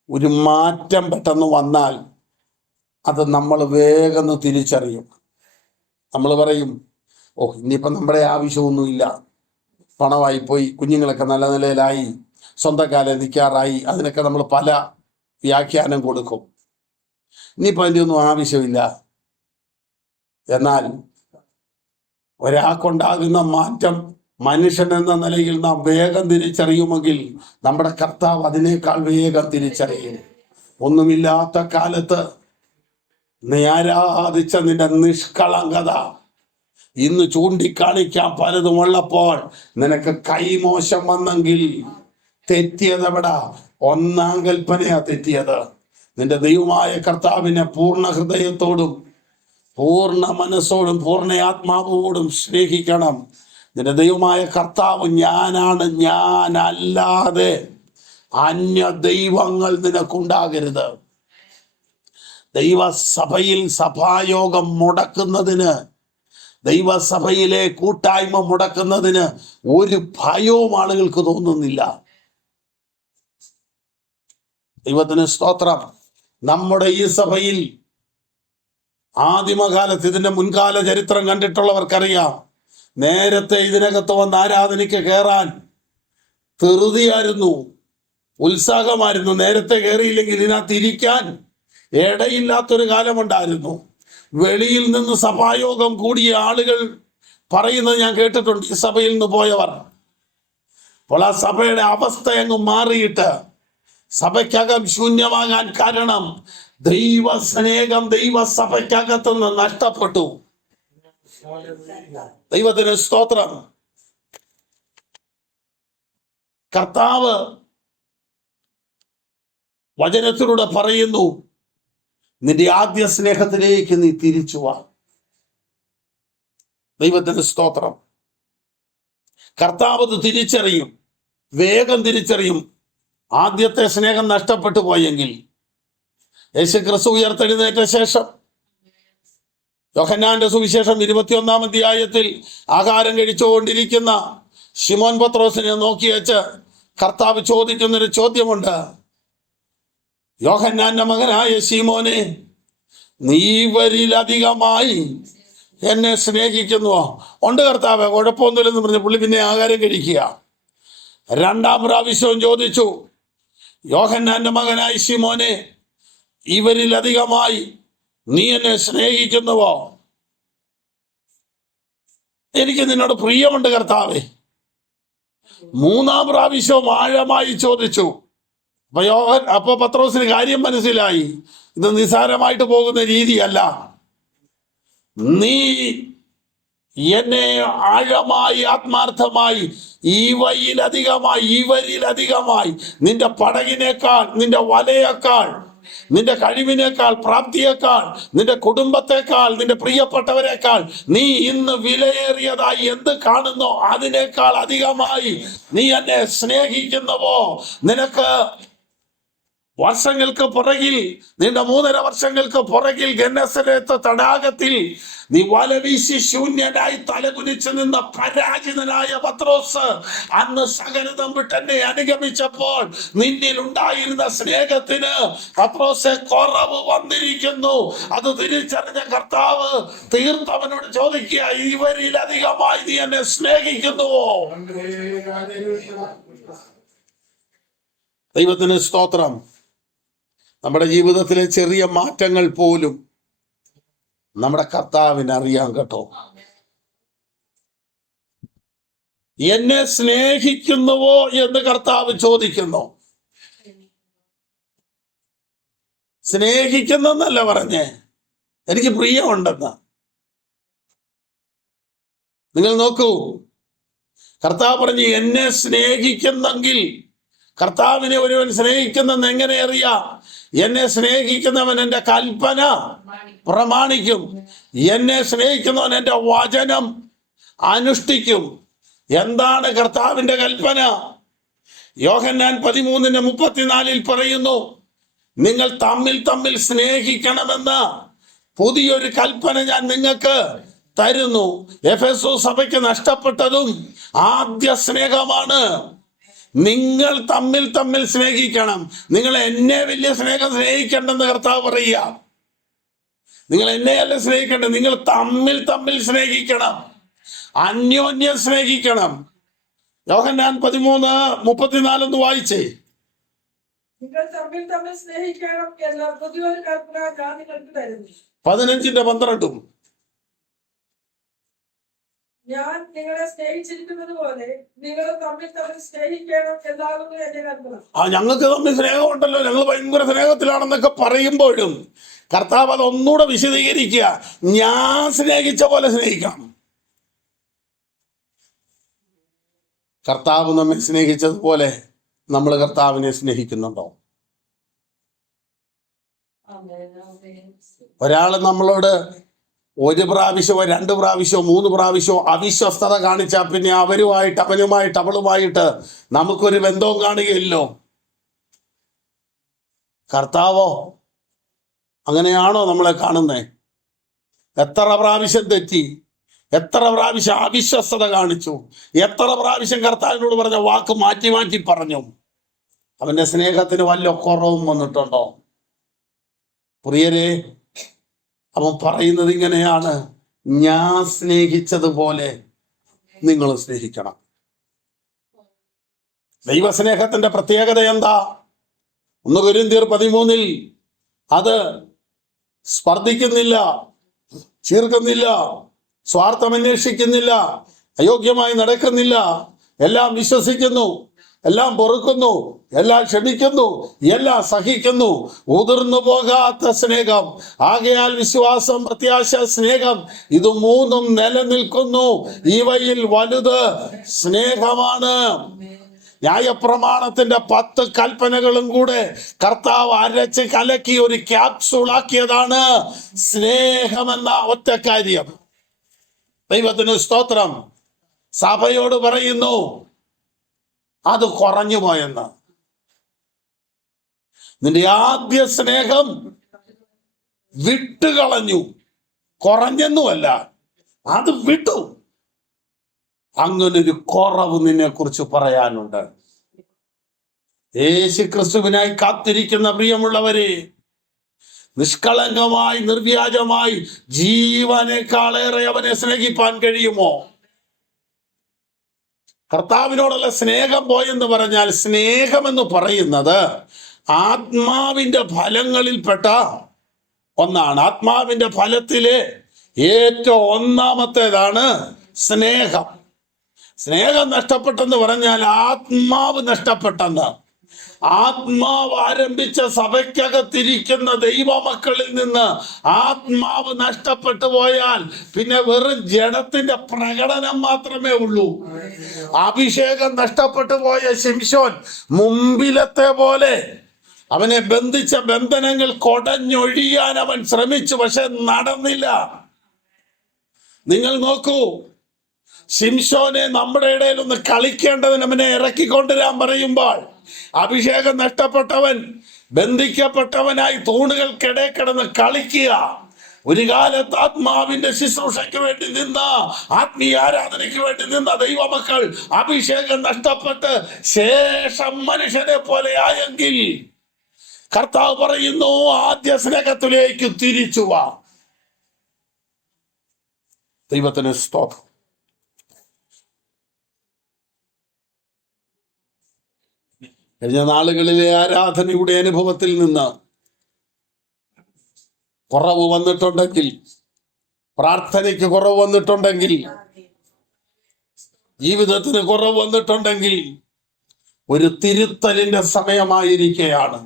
ഒരു മാറ്റം പെട്ടെന്ന് വന്നാൽ അത് നമ്മൾ വേഗം തിരിച്ചറിയും. നമ്മൾ പറയും, ഓ ഇനിയിപ്പം നമ്മുടെ ആവശ്യമൊന്നുമില്ല, പണമായിപ്പോയി, കുഞ്ഞുങ്ങളൊക്കെ നല്ല നിലയിലായി, സ്വന്തം കാലം നിൽക്കാറായി. അതിനൊക്കെ നമ്മൾ പല വ്യാഖ്യാനം കൊടുക്കും. ഇനിയിപ്പോൾ അതിൻ്റെ ഒന്നും ആവശ്യമില്ല. എന്നാൽ ഒരാൾക്കുണ്ടാകുന്ന മാറ്റം മനുഷ്യൻ എന്ന നിലയിൽ നാം വേഗം തിരിച്ചറിയുമെങ്കിൽ നമ്മുടെ കർത്താവ് അതിനേക്കാൾ വേഗം തിരിച്ചറിയും. ഒന്നുമില്ലാത്ത കാലത്ത് നീ ആരാധിച്ച നിന്റെ നിഷ്കളങ്കത ഇന്ന് ചൂണ്ടിക്കാണിക്കാൻ പലതും ഉള്ളപ്പോൾ നിനക്ക് കൈമോശം വന്നെങ്കിൽ തെറ്റിയതെവിടാ? ഒന്നാം കൽപ്പനയാ തെറ്റിയത്. നിന്റെ ദൈവമായ കർത്താവിനെ പൂർണ്ണ ഹൃദയത്തോടും പൂർണ്ണ മനസ്സോടും പൂർണ്ണ ആത്മാവോടും സ്നേഹിക്കണം. നിന്റെ ദൈവമായ കർത്താവ് ഞാനാണ്, ഞാനല്ലാതെ അന്യ ദൈവങ്ങൾ നിനക്കുണ്ടാകരുത്. ദൈവസഭയിൽ സഭായോഗം മുടക്കുന്നതിന്, ദൈവസഭയിലെ കൂട്ടായ്മ മുടക്കുന്നതിന് ഒരു ഭയവും ആളുകൾക്ക് തോന്നുന്നില്ല. ദൈവത്തിന് സ്തോത്രം. നമ്മുടെ ഈ സഭയിൽ ആദിമകാലത്ത്, ഇതിന്റെ മുൻകാല ചരിത്രം കണ്ടിട്ടുള്ളവർക്കറിയാം, നേരത്തെ ഇതിനകത്ത് വന്ന് ആരാധനയ്ക്ക് കയറാൻ ധൃതിയായിരുന്നു, ഉത്സാഹമായിരുന്നു. നേരത്തെ കയറിയില്ലെങ്കിൽ ഇതിനകത്ത് ഇരിക്കാൻ ഇടയില്ലാത്തൊരു കാലമുണ്ടായിരുന്നു. വെളിയിൽ നിന്ന് സഭായോഗം കൂടിയ ആളുകൾ പറയുന്നത് ഞാൻ കേട്ടിട്ടുണ്ട്, ഈ സഭയിൽ നിന്ന് പോയവർ. അപ്പോൾ ആ സഭയുടെ അവസ്ഥ അങ്ങ് മാറിയിട്ട് സഭയ്ക്കകം ശൂന്യമാകാൻ കാരണം ദൈവസ്നേഹം ദൈവസഭയ്ക്കകത്തുനിന്ന് നഷ്ടപ്പെട്ടു. ദൈവത്തിന് സ്തോത്രം. കർത്താവ് വചനത്തിലൂടെ പറയുന്നു, നിന്റെ ആദ്യ സ്നേഹത്തിലേക്ക് നീ തിരിച്ചു വാ. ദൈവത്തിന് സ്തോത്രം. കർത്താവ് അത് തിരിച്ചറിയും, വേഗം തിരിച്ചറിയും. ആദ്യത്തെ സ്നേഹം നഷ്ടപ്പെട്ടു പോയെങ്കിൽ, യേശുക്രിസ്തു ഉയർത്തെഴുന്നേറ്റ ശേഷം യോഹന്നാന്റെ സുവിശേഷം 21-ാം അധ്യായത്തിൽ ആഹാരം കഴിച്ചുകൊണ്ടിരിക്കുന്ന ശിമോൻ പത്രോസിനെ നോക്കി വെച്ച് കർത്താവ് ചോദിക്കുന്നൊരു ചോദ്യമുണ്ട്. യോഹന്നാന്റെ മകനായ ശിമോനെ, നീ ഇവരിലധികമായി എന്നെ സ്നേഹിക്കുന്നുവോ? ഉണ്ട് കർത്താവേ, കുഴപ്പമൊന്നുമില്ലെന്ന് പറഞ്ഞ് പുള്ളി പിന്നെ ആഹാരം കഴിക്കുക. രണ്ടാം പ്രാവശ്യവും ചോദിച്ചു, യോഹന്നാന്റെ മകനായ ശിമോനെ, ഇവരിലധികമായി നീ എന്നെ സ്നേഹിക്കുന്നുവോ? എനിക്ക് നിന്നോട് പ്രിയമുണ്ട് കർത്താവേ. മൂന്നാം പ്രാവശ്യവും ആഴമായി ചോദിച്ചു. അപ്പൊ പത്രോസിന് കാര്യം മനസ്സിലായി, ഇത് നിസ്സാരമായിട്ട് പോകുന്ന രീതിയല്ല. നീ എന്നെ ആഴമായി ആത്മാർത്ഥമായി ഇവരിലധികമായി നിന്റെ പടകിനേക്കാൾ, നിന്റെ വലയേക്കാൾ, നിന്റെ കഴിവിനേക്കാൾ, പ്രാപ്തിയേക്കാൾ, നിന്റെ കുടുംബത്തെക്കാൾ, നിന്റെ പ്രിയപ്പെട്ടവരെക്കാൾ നീ ഇന്ന് വിലയേറിയതായി എന്ത് കാണുന്നോ അതിനേക്കാൾ അധികമായി നീ എന്നെ സ്നേഹിക്കുന്നുവോ? നിനക്ക് വർഷങ്ങൾക്ക് പുറകിൽ, നീണ്ട 3.5 വർഷങ്ങൾക്ക് പുറകിൽ ഗന്നസരത്ത് തടാകത്തിൽ നീ വലവീശി ശൂന്യനായി തലകുനിച്ചു നിന്ന പരാജിതനായ പത്രോസ് അന്ന് സകലതം വിട്ടെന്നെ അനുഗമിച്ചപ്പോൾ നിന്നിൽ ഉണ്ടായിരുന്ന സ്നേഹത്തിന് പത്രോസെ കുറവ് വന്നിരിക്കുന്നു. അത് തിരിച്ചറിഞ്ഞ കർത്താവ് തീർത്തവനോട് ചോദിക്കുക, ഇവരിലധികമായി നീ എന്നെ സ്നേഹിക്കുന്നുവോ? ദൈവത്തിന് സ്തോത്രം. നമ്മുടെ ജീവിതത്തിലെ ചെറിയ മാറ്റങ്ങൾ പോലും നമ്മുടെ കർത്താവിന് അറിയാം കേട്ടോ. എന്നെ സ്നേഹിക്കുന്നുവോ എന്ന് കർത്താവ് ചോദിക്കുന്നു. സ്നേഹിക്കുന്നെന്നല്ല പറഞ്ഞേ, എനിക്ക് പ്രിയമുണ്ടെന്ന്. നിങ്ങൾ നോക്കൂ, കർത്താവ് പറഞ്ഞു എന്നെ സ്നേഹിക്കുന്നെങ്കിൽ. കർത്താവിനെ ഒരുവൻ സ്നേഹിക്കുന്നെന്ന് എങ്ങനെ അറിയാം? എന്നെ സ്നേഹിക്കുന്നവൻ എൻ്റെ കൽപ്പന പ്രമാണിക്കും, എന്നെ സ്നേഹിക്കുന്നവൻ എൻ്റെ വചനം അനുഷ്ഠിക്കും. എന്താണ് കർത്താവിന്റെ കൽപ്പന? യോഹന്നാൻ 13:34 പറയുന്നു, നിങ്ങൾ തമ്മിൽ തമ്മിൽ സ്നേഹിക്കണമെന്ന് പുതിയൊരു കൽപ്പന ഞാൻ നിങ്ങൾക്ക് തരുന്നു. എഫെസോസ് സഭയ്ക്ക് നഷ്ടപ്പെട്ടതും ആദ്യ സ്നേഹമാണ്. നിങ്ങൾ തമ്മിൽ തമ്മിൽ സ്നേഹിക്കണം. നിങ്ങൾ എന്നെ വലിയ സ്നേഹം സ്നേഹിക്കണ്ടെന്ന് കർത്താവ് പറയുക. നിങ്ങൾ എന്നെയല്ല സ്നേഹിക്കേണ്ടത്, നിങ്ങൾ തമ്മിൽ തമ്മിൽ സ്നേഹിക്കണം, അന്യോന്യം സ്നേഹിക്കണം. യോഹന്നാൻ 13:34 വായിച്ചേ. നിങ്ങൾ തമ്മിൽ തമ്മിൽ സ്നേഹിക്കണം എന്ന പുതിയൊരു കൽപ്പന ഞാൻ നിങ്ങൾക്ക് തരുന്നു. 15:12 ഞാൻ നിങ്ങളെ സ്നേഹിച്ചിരിക്കുന്നത് പോലെ നിങ്ങൾ തമ്മിൽ തമ്മിൽ സ്നേഹിക്കണം എന്നാകുന്നു എന്റെ കൽപ്പന. ഞങ്ങൾക്ക് തമ്മിൽ സ്നേഹമുണ്ടല്ലോ, ഞങ്ങൾ ഭയങ്കര സ്നേഹത്തിലാണെന്നൊക്കെ പറയുമ്പോഴും കർത്താവ് അത് ഒന്നുകൂടെ വിശദീകരിക്കുക. ഞാൻ സ്നേഹിച്ച പോലെ സ്നേഹിക്കണം. കർത്താവ് നമ്മെ സ്നേഹിച്ചതുപോലെ നമ്മൾ കർത്താവിനെ സ്നേഹിക്കുന്നുണ്ടോ? ഒരാൾ നമ്മളോട് 1 പ്രാവശ്യമോ 2 പ്രാവശ്യമോ 3 പ്രാവശ്യമോ അവിശ്വസ്തത കാണിച്ചാൽ പിന്നെ അവനുമായിട്ട് അവളുമായിട്ട് നമുക്കൊരു ബന്ധവും കാണുകയില്ലോ. കർത്താവോ അങ്ങനെയാണോ നമ്മളെ കാണുന്നേ? എത്ര പ്രാവശ്യം തെറ്റി, എത്ര പ്രാവശ്യം അവിശ്വസ്തത കാണിച്ചു, എത്ര പ്രാവശ്യം കർത്താവിനോട് പറഞ്ഞ വാക്ക് മാറ്റി മാറ്റി പറഞ്ഞു. അവന്റെ സ്നേഹത്തിന് വല്ല കുറവും വന്നിട്ടുണ്ടോ? പ്രിയരെ, അവൻ പറയുന്നത് ഇങ്ങനെയാണ്, ഞാൻ സ്നേഹിച്ചതുപോലെ നിങ്ങൾ സ്നേഹിക്കണം. ദൈവസ്നേഹത്തിന്റെ പ്രത്യേകത എന്താ? 1 കൊരിന്ത്യർ 13 അത് സ്പർദ്ധിക്കുന്നില്ല, ചീർക്കുന്നില്ല, സ്വാർത്ഥം അന്വേഷിക്കുന്നില്ല, അയോഗ്യമായി നടക്കുന്നില്ല, എല്ലാം വിശ്വസിക്കുന്നു, എല്ലാം പൊറുക്കുന്നു, എല്ലാം ക്ഷമിക്കുന്നു, എല്ലാം സഹിക്കുന്നു. ഉതിർന്നു പോകാത്ത സ്നേഹം. ആകയാൽ വിശ്വാസം, പ്രത്യാശ, സ്നേഹം ഇത് 3 നിലനിൽക്കുന്നു. ഇവയിൽ വലുത് സ്നേഹമാണ്. ന്യായപ്രമാണത്തിന്റെ 10 കൽപ്പനകളും കൂടെ കർത്താവ് അരച്ച് കലക്കി ഒരു ക്യാപ്സൂളാക്കിയതാണ് സ്നേഹമെന്ന ഒറ്റ കാര്യം. ദൈവത്തിന് സ്തോത്രം. സഭയോട് പറയുന്നു അത് കുറഞ്ഞു പോയെന്ന്. നിന്റെ ആദ്യ സ്നേഹം വിട്ടുകളഞ്ഞു, കുറഞ്ഞെന്നുമല്ല, അത് വിട്ടു. അങ്ങനൊരു കുറവ് നിന്നെ കുറിച്ച് പറയാനുണ്ട്. യേശു ക്രിസ്തുവിനായി കാത്തിരിക്കുന്ന പ്രിയമുള്ളവരെ, നിഷ്കളങ്കമായി നിർവ്യാജമായി ജീവനേക്കാളേറെ അവനെ സ്നേഹിപ്പാൻ കഴിയുമോ? കർത്താവിനോടുള്ള സ്നേഹം പോയെന്ന് പറഞ്ഞാൽ, സ്നേഹമെന്ന് പറയുന്നത് ആത്മാവിന്റെ ഫലങ്ങളിൽപ്പെട്ട ഒന്നാണ്. ആത്മാവിന്റെ ഫലത്തിലെ ഏറ്റവും ഒന്നാമത്തേതാണ് സ്നേഹം. സ്നേഹം നഷ്ടപ്പെട്ടെന്ന് പറഞ്ഞാൽ ആത്മാവ് നഷ്ടപ്പെട്ടെന്ന്. ആത്മാവ് ആരംഭിച്ച സഭയ്ക്കകത്തിരിക്കുന്ന ദൈവമക്കളിൽ നിന്ന് ആത്മാവ് നഷ്ടപ്പെട്ടു പോയാൽ പിന്നെ വെറും ജഡത്തിന്റെ പ്രകടനം മാത്രമേ ഉള്ളൂ. അഭിഷേകം നഷ്ടപ്പെട്ടു പോയ ശിംശോൻ മുമ്പിലത്തെ പോലെ അവനെ ബന്ധിച്ച ബന്ധനങ്ങൾ കൊടഞ്ഞൊഴിയാൻ അവൻ ശ്രമിച്ചു, പക്ഷെ നടന്നില്ല. നിങ്ങൾ നോക്കൂ, ശിംശോനെ നമ്മുടെ ഇടയിൽ ഒന്ന് കളിക്കേണ്ടതിന് അവനെ ഇറക്കിക്കൊണ്ടുവരാൻ പറയുമ്പോൾ അഭിഷേകം നഷ്ടപ്പെട്ടവൻ ബന്ധിക്കപ്പെട്ടവനായി തൂണുകൾക്കിടെ കിടന്ന് കളിക്കുക. ഒരു കാലത്ത് ആത്മാവിന്റെ ശുശ്രൂഷയ്ക്ക് വേണ്ടി നിന്ന, ആത്മീയ ആരാധനയ്ക്ക് വേണ്ടി നിന്ന ദൈവമക്കൾ അഭിഷേകം നഷ്ടപ്പെട്ട് ശേഷം മനുഷ്യനെ പോലെ ആയെങ്കിൽ കർത്താവ് പറയുന്നു, ആദ്യ സ്നേഹത്തിലേക്ക് തിരിച്ചു വാ. ദൈവത്തിന് സ്തോത്രം. കഴിഞ്ഞ നാളുകളിലെ ആരാധനയുടെ അനുഭവത്തിൽ നിന്ന് കുറവ് വന്നിട്ടുണ്ടെങ്കിൽ, പ്രാർത്ഥനയ്ക്ക് കുറവ് വന്നിട്ടുണ്ടെങ്കിൽ, ജീവിതത്തിന് കുറവ് വന്നിട്ടുണ്ടെങ്കിൽ ഒരു തിരുത്തലിന്റെ സമയമായിരിക്കുകയാണ്.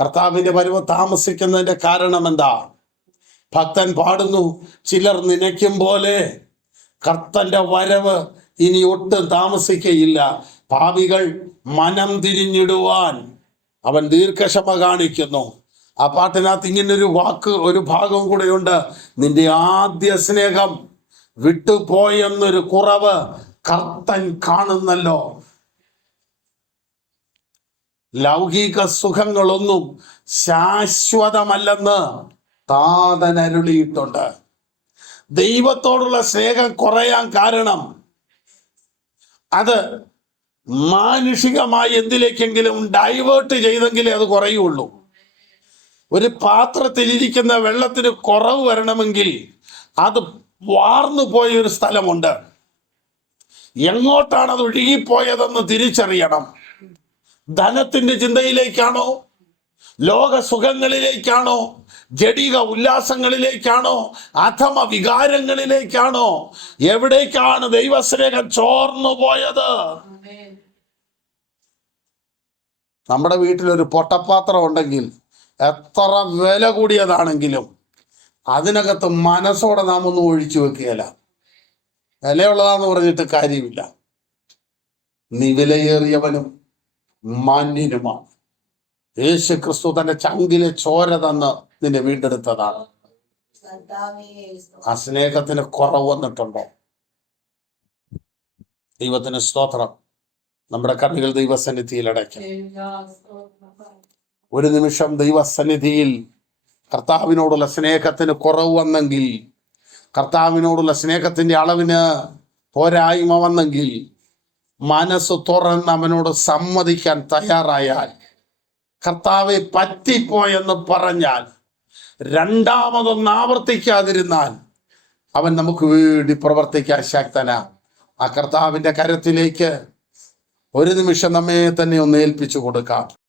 കർത്താവിന്റെ വരവ് താമസിക്കുന്നതിന്റെ കാരണം എന്താ? ഭക്തൻ പാടുന്നു, ചിലർ നനയ്ക്കും പോലെ കർത്തന്റെ വരവ് ഇനി ഒട്ടും താമസിക്കയില്ല. പാപികൾ മനം തിരിഞ്ഞിടുവാൻ അവൻ ദീർഘക്ഷമ കാണിക്കുന്നു. ആ പാട്ടിനകത്ത് ഇങ്ങനൊരു ഒരു ഭാഗവും കൂടെയുണ്ട്. നിന്റെ ആദ്യ സ്നേഹം വിട്ടുപോയെന്നൊരു കുറവ് കർത്തൻ കാണുന്നല്ലോ. ലൗകിക സുഖങ്ങളൊന്നും ശാശ്വതമല്ലെന്ന് താതൻ അരുളിയിട്ടുണ്ട്. ദൈവത്തോടുള്ള സ്നേഹം കുറയാൻ കാരണം അത് മാനുഷികമായി എന്തിലേക്കെങ്കിലും ഡൈവേർട്ട് ചെയ്തെങ്കിലേ അത് കുറയുള്ളൂ. ഒരു പാത്രത്തിലിരിക്കുന്ന വെള്ളത്തിന് കുറവ് വരണമെങ്കിൽ അത് വാർന്നു പോയ ഒരു സ്ഥലമുണ്ട്. എങ്ങോട്ടാണ് അത് ഒഴുകിപ്പോയതെന്ന് തിരിച്ചറിയണം. ധനത്തിന്റെ ചിന്തയിലേക്കാണോ, ലോക സുഖങ്ങളിലേക്കാണോ, ജഡിക ഉല്ലാസങ്ങളിലേക്കാണോ, അധമ വികാരങ്ങളിലേക്കാണോ, എവിടേക്കാണ് ദൈവസ്നേഹം ചോർന്നു പോയത്? നമ്മുടെ വീട്ടിലൊരു പൊട്ടപ്പാത്രം ഉണ്ടെങ്കിൽ എത്ര വില കൂടിയതാണെങ്കിലും അതിനകത്ത് മനസ്സോടെ നാം ഒന്നും ഒഴിച്ചു വെക്കുകയില്ല. വിലയുള്ളതാന്ന് പറഞ്ഞിട്ട് കാര്യമില്ല. നീ വിലയേറിയവനും മാന്യനുമാണ്. യേശു ക്രിസ്തു തന്റെ ചങ്കിലെ ചോര തന്ന് നിന്നെ വീണ്ടെടുത്തതാണ്. ആ സ്നേഹത്തിന് കുറവ് വന്നിട്ടുണ്ടോ? ദൈവത്തിന് സ്തോത്രം. നമ്മുടെ കണ്ണുകൾ ദൈവസന്നിധിയിൽ അടയ്ക്കും. ഒരു നിമിഷം ദൈവസന്നിധിയിൽ കർത്താവിനോടുള്ള സ്നേഹത്തിന് കുറവ് വന്നെങ്കിൽ, കർത്താവിനോടുള്ള സ്നേഹത്തിന്റെ അളവിന് പോരായ്മ വന്നെങ്കിൽ, മനസ്സ് തുറന്ന് അവനോട് സമ്മതിക്കാൻ തയ്യാറായാൽ, കർത്താവെ പറ്റിപ്പോയെന്ന് പറഞ്ഞാൽ, രണ്ടാമതൊന്ന് ആവർത്തിക്കാതിരുന്നാൽ, അവൻ നമുക്ക് വേണ്ടി പ്രവർത്തിക്കാൻ ശക്തനാ. ആ കർത്താവിന്റെ കരത്തിലേക്ക് ഒരു നിമിഷം നമ്മെ തന്നെ ഒന്ന് ഏൽപ്പിച്ചു കൊടുക്കാം.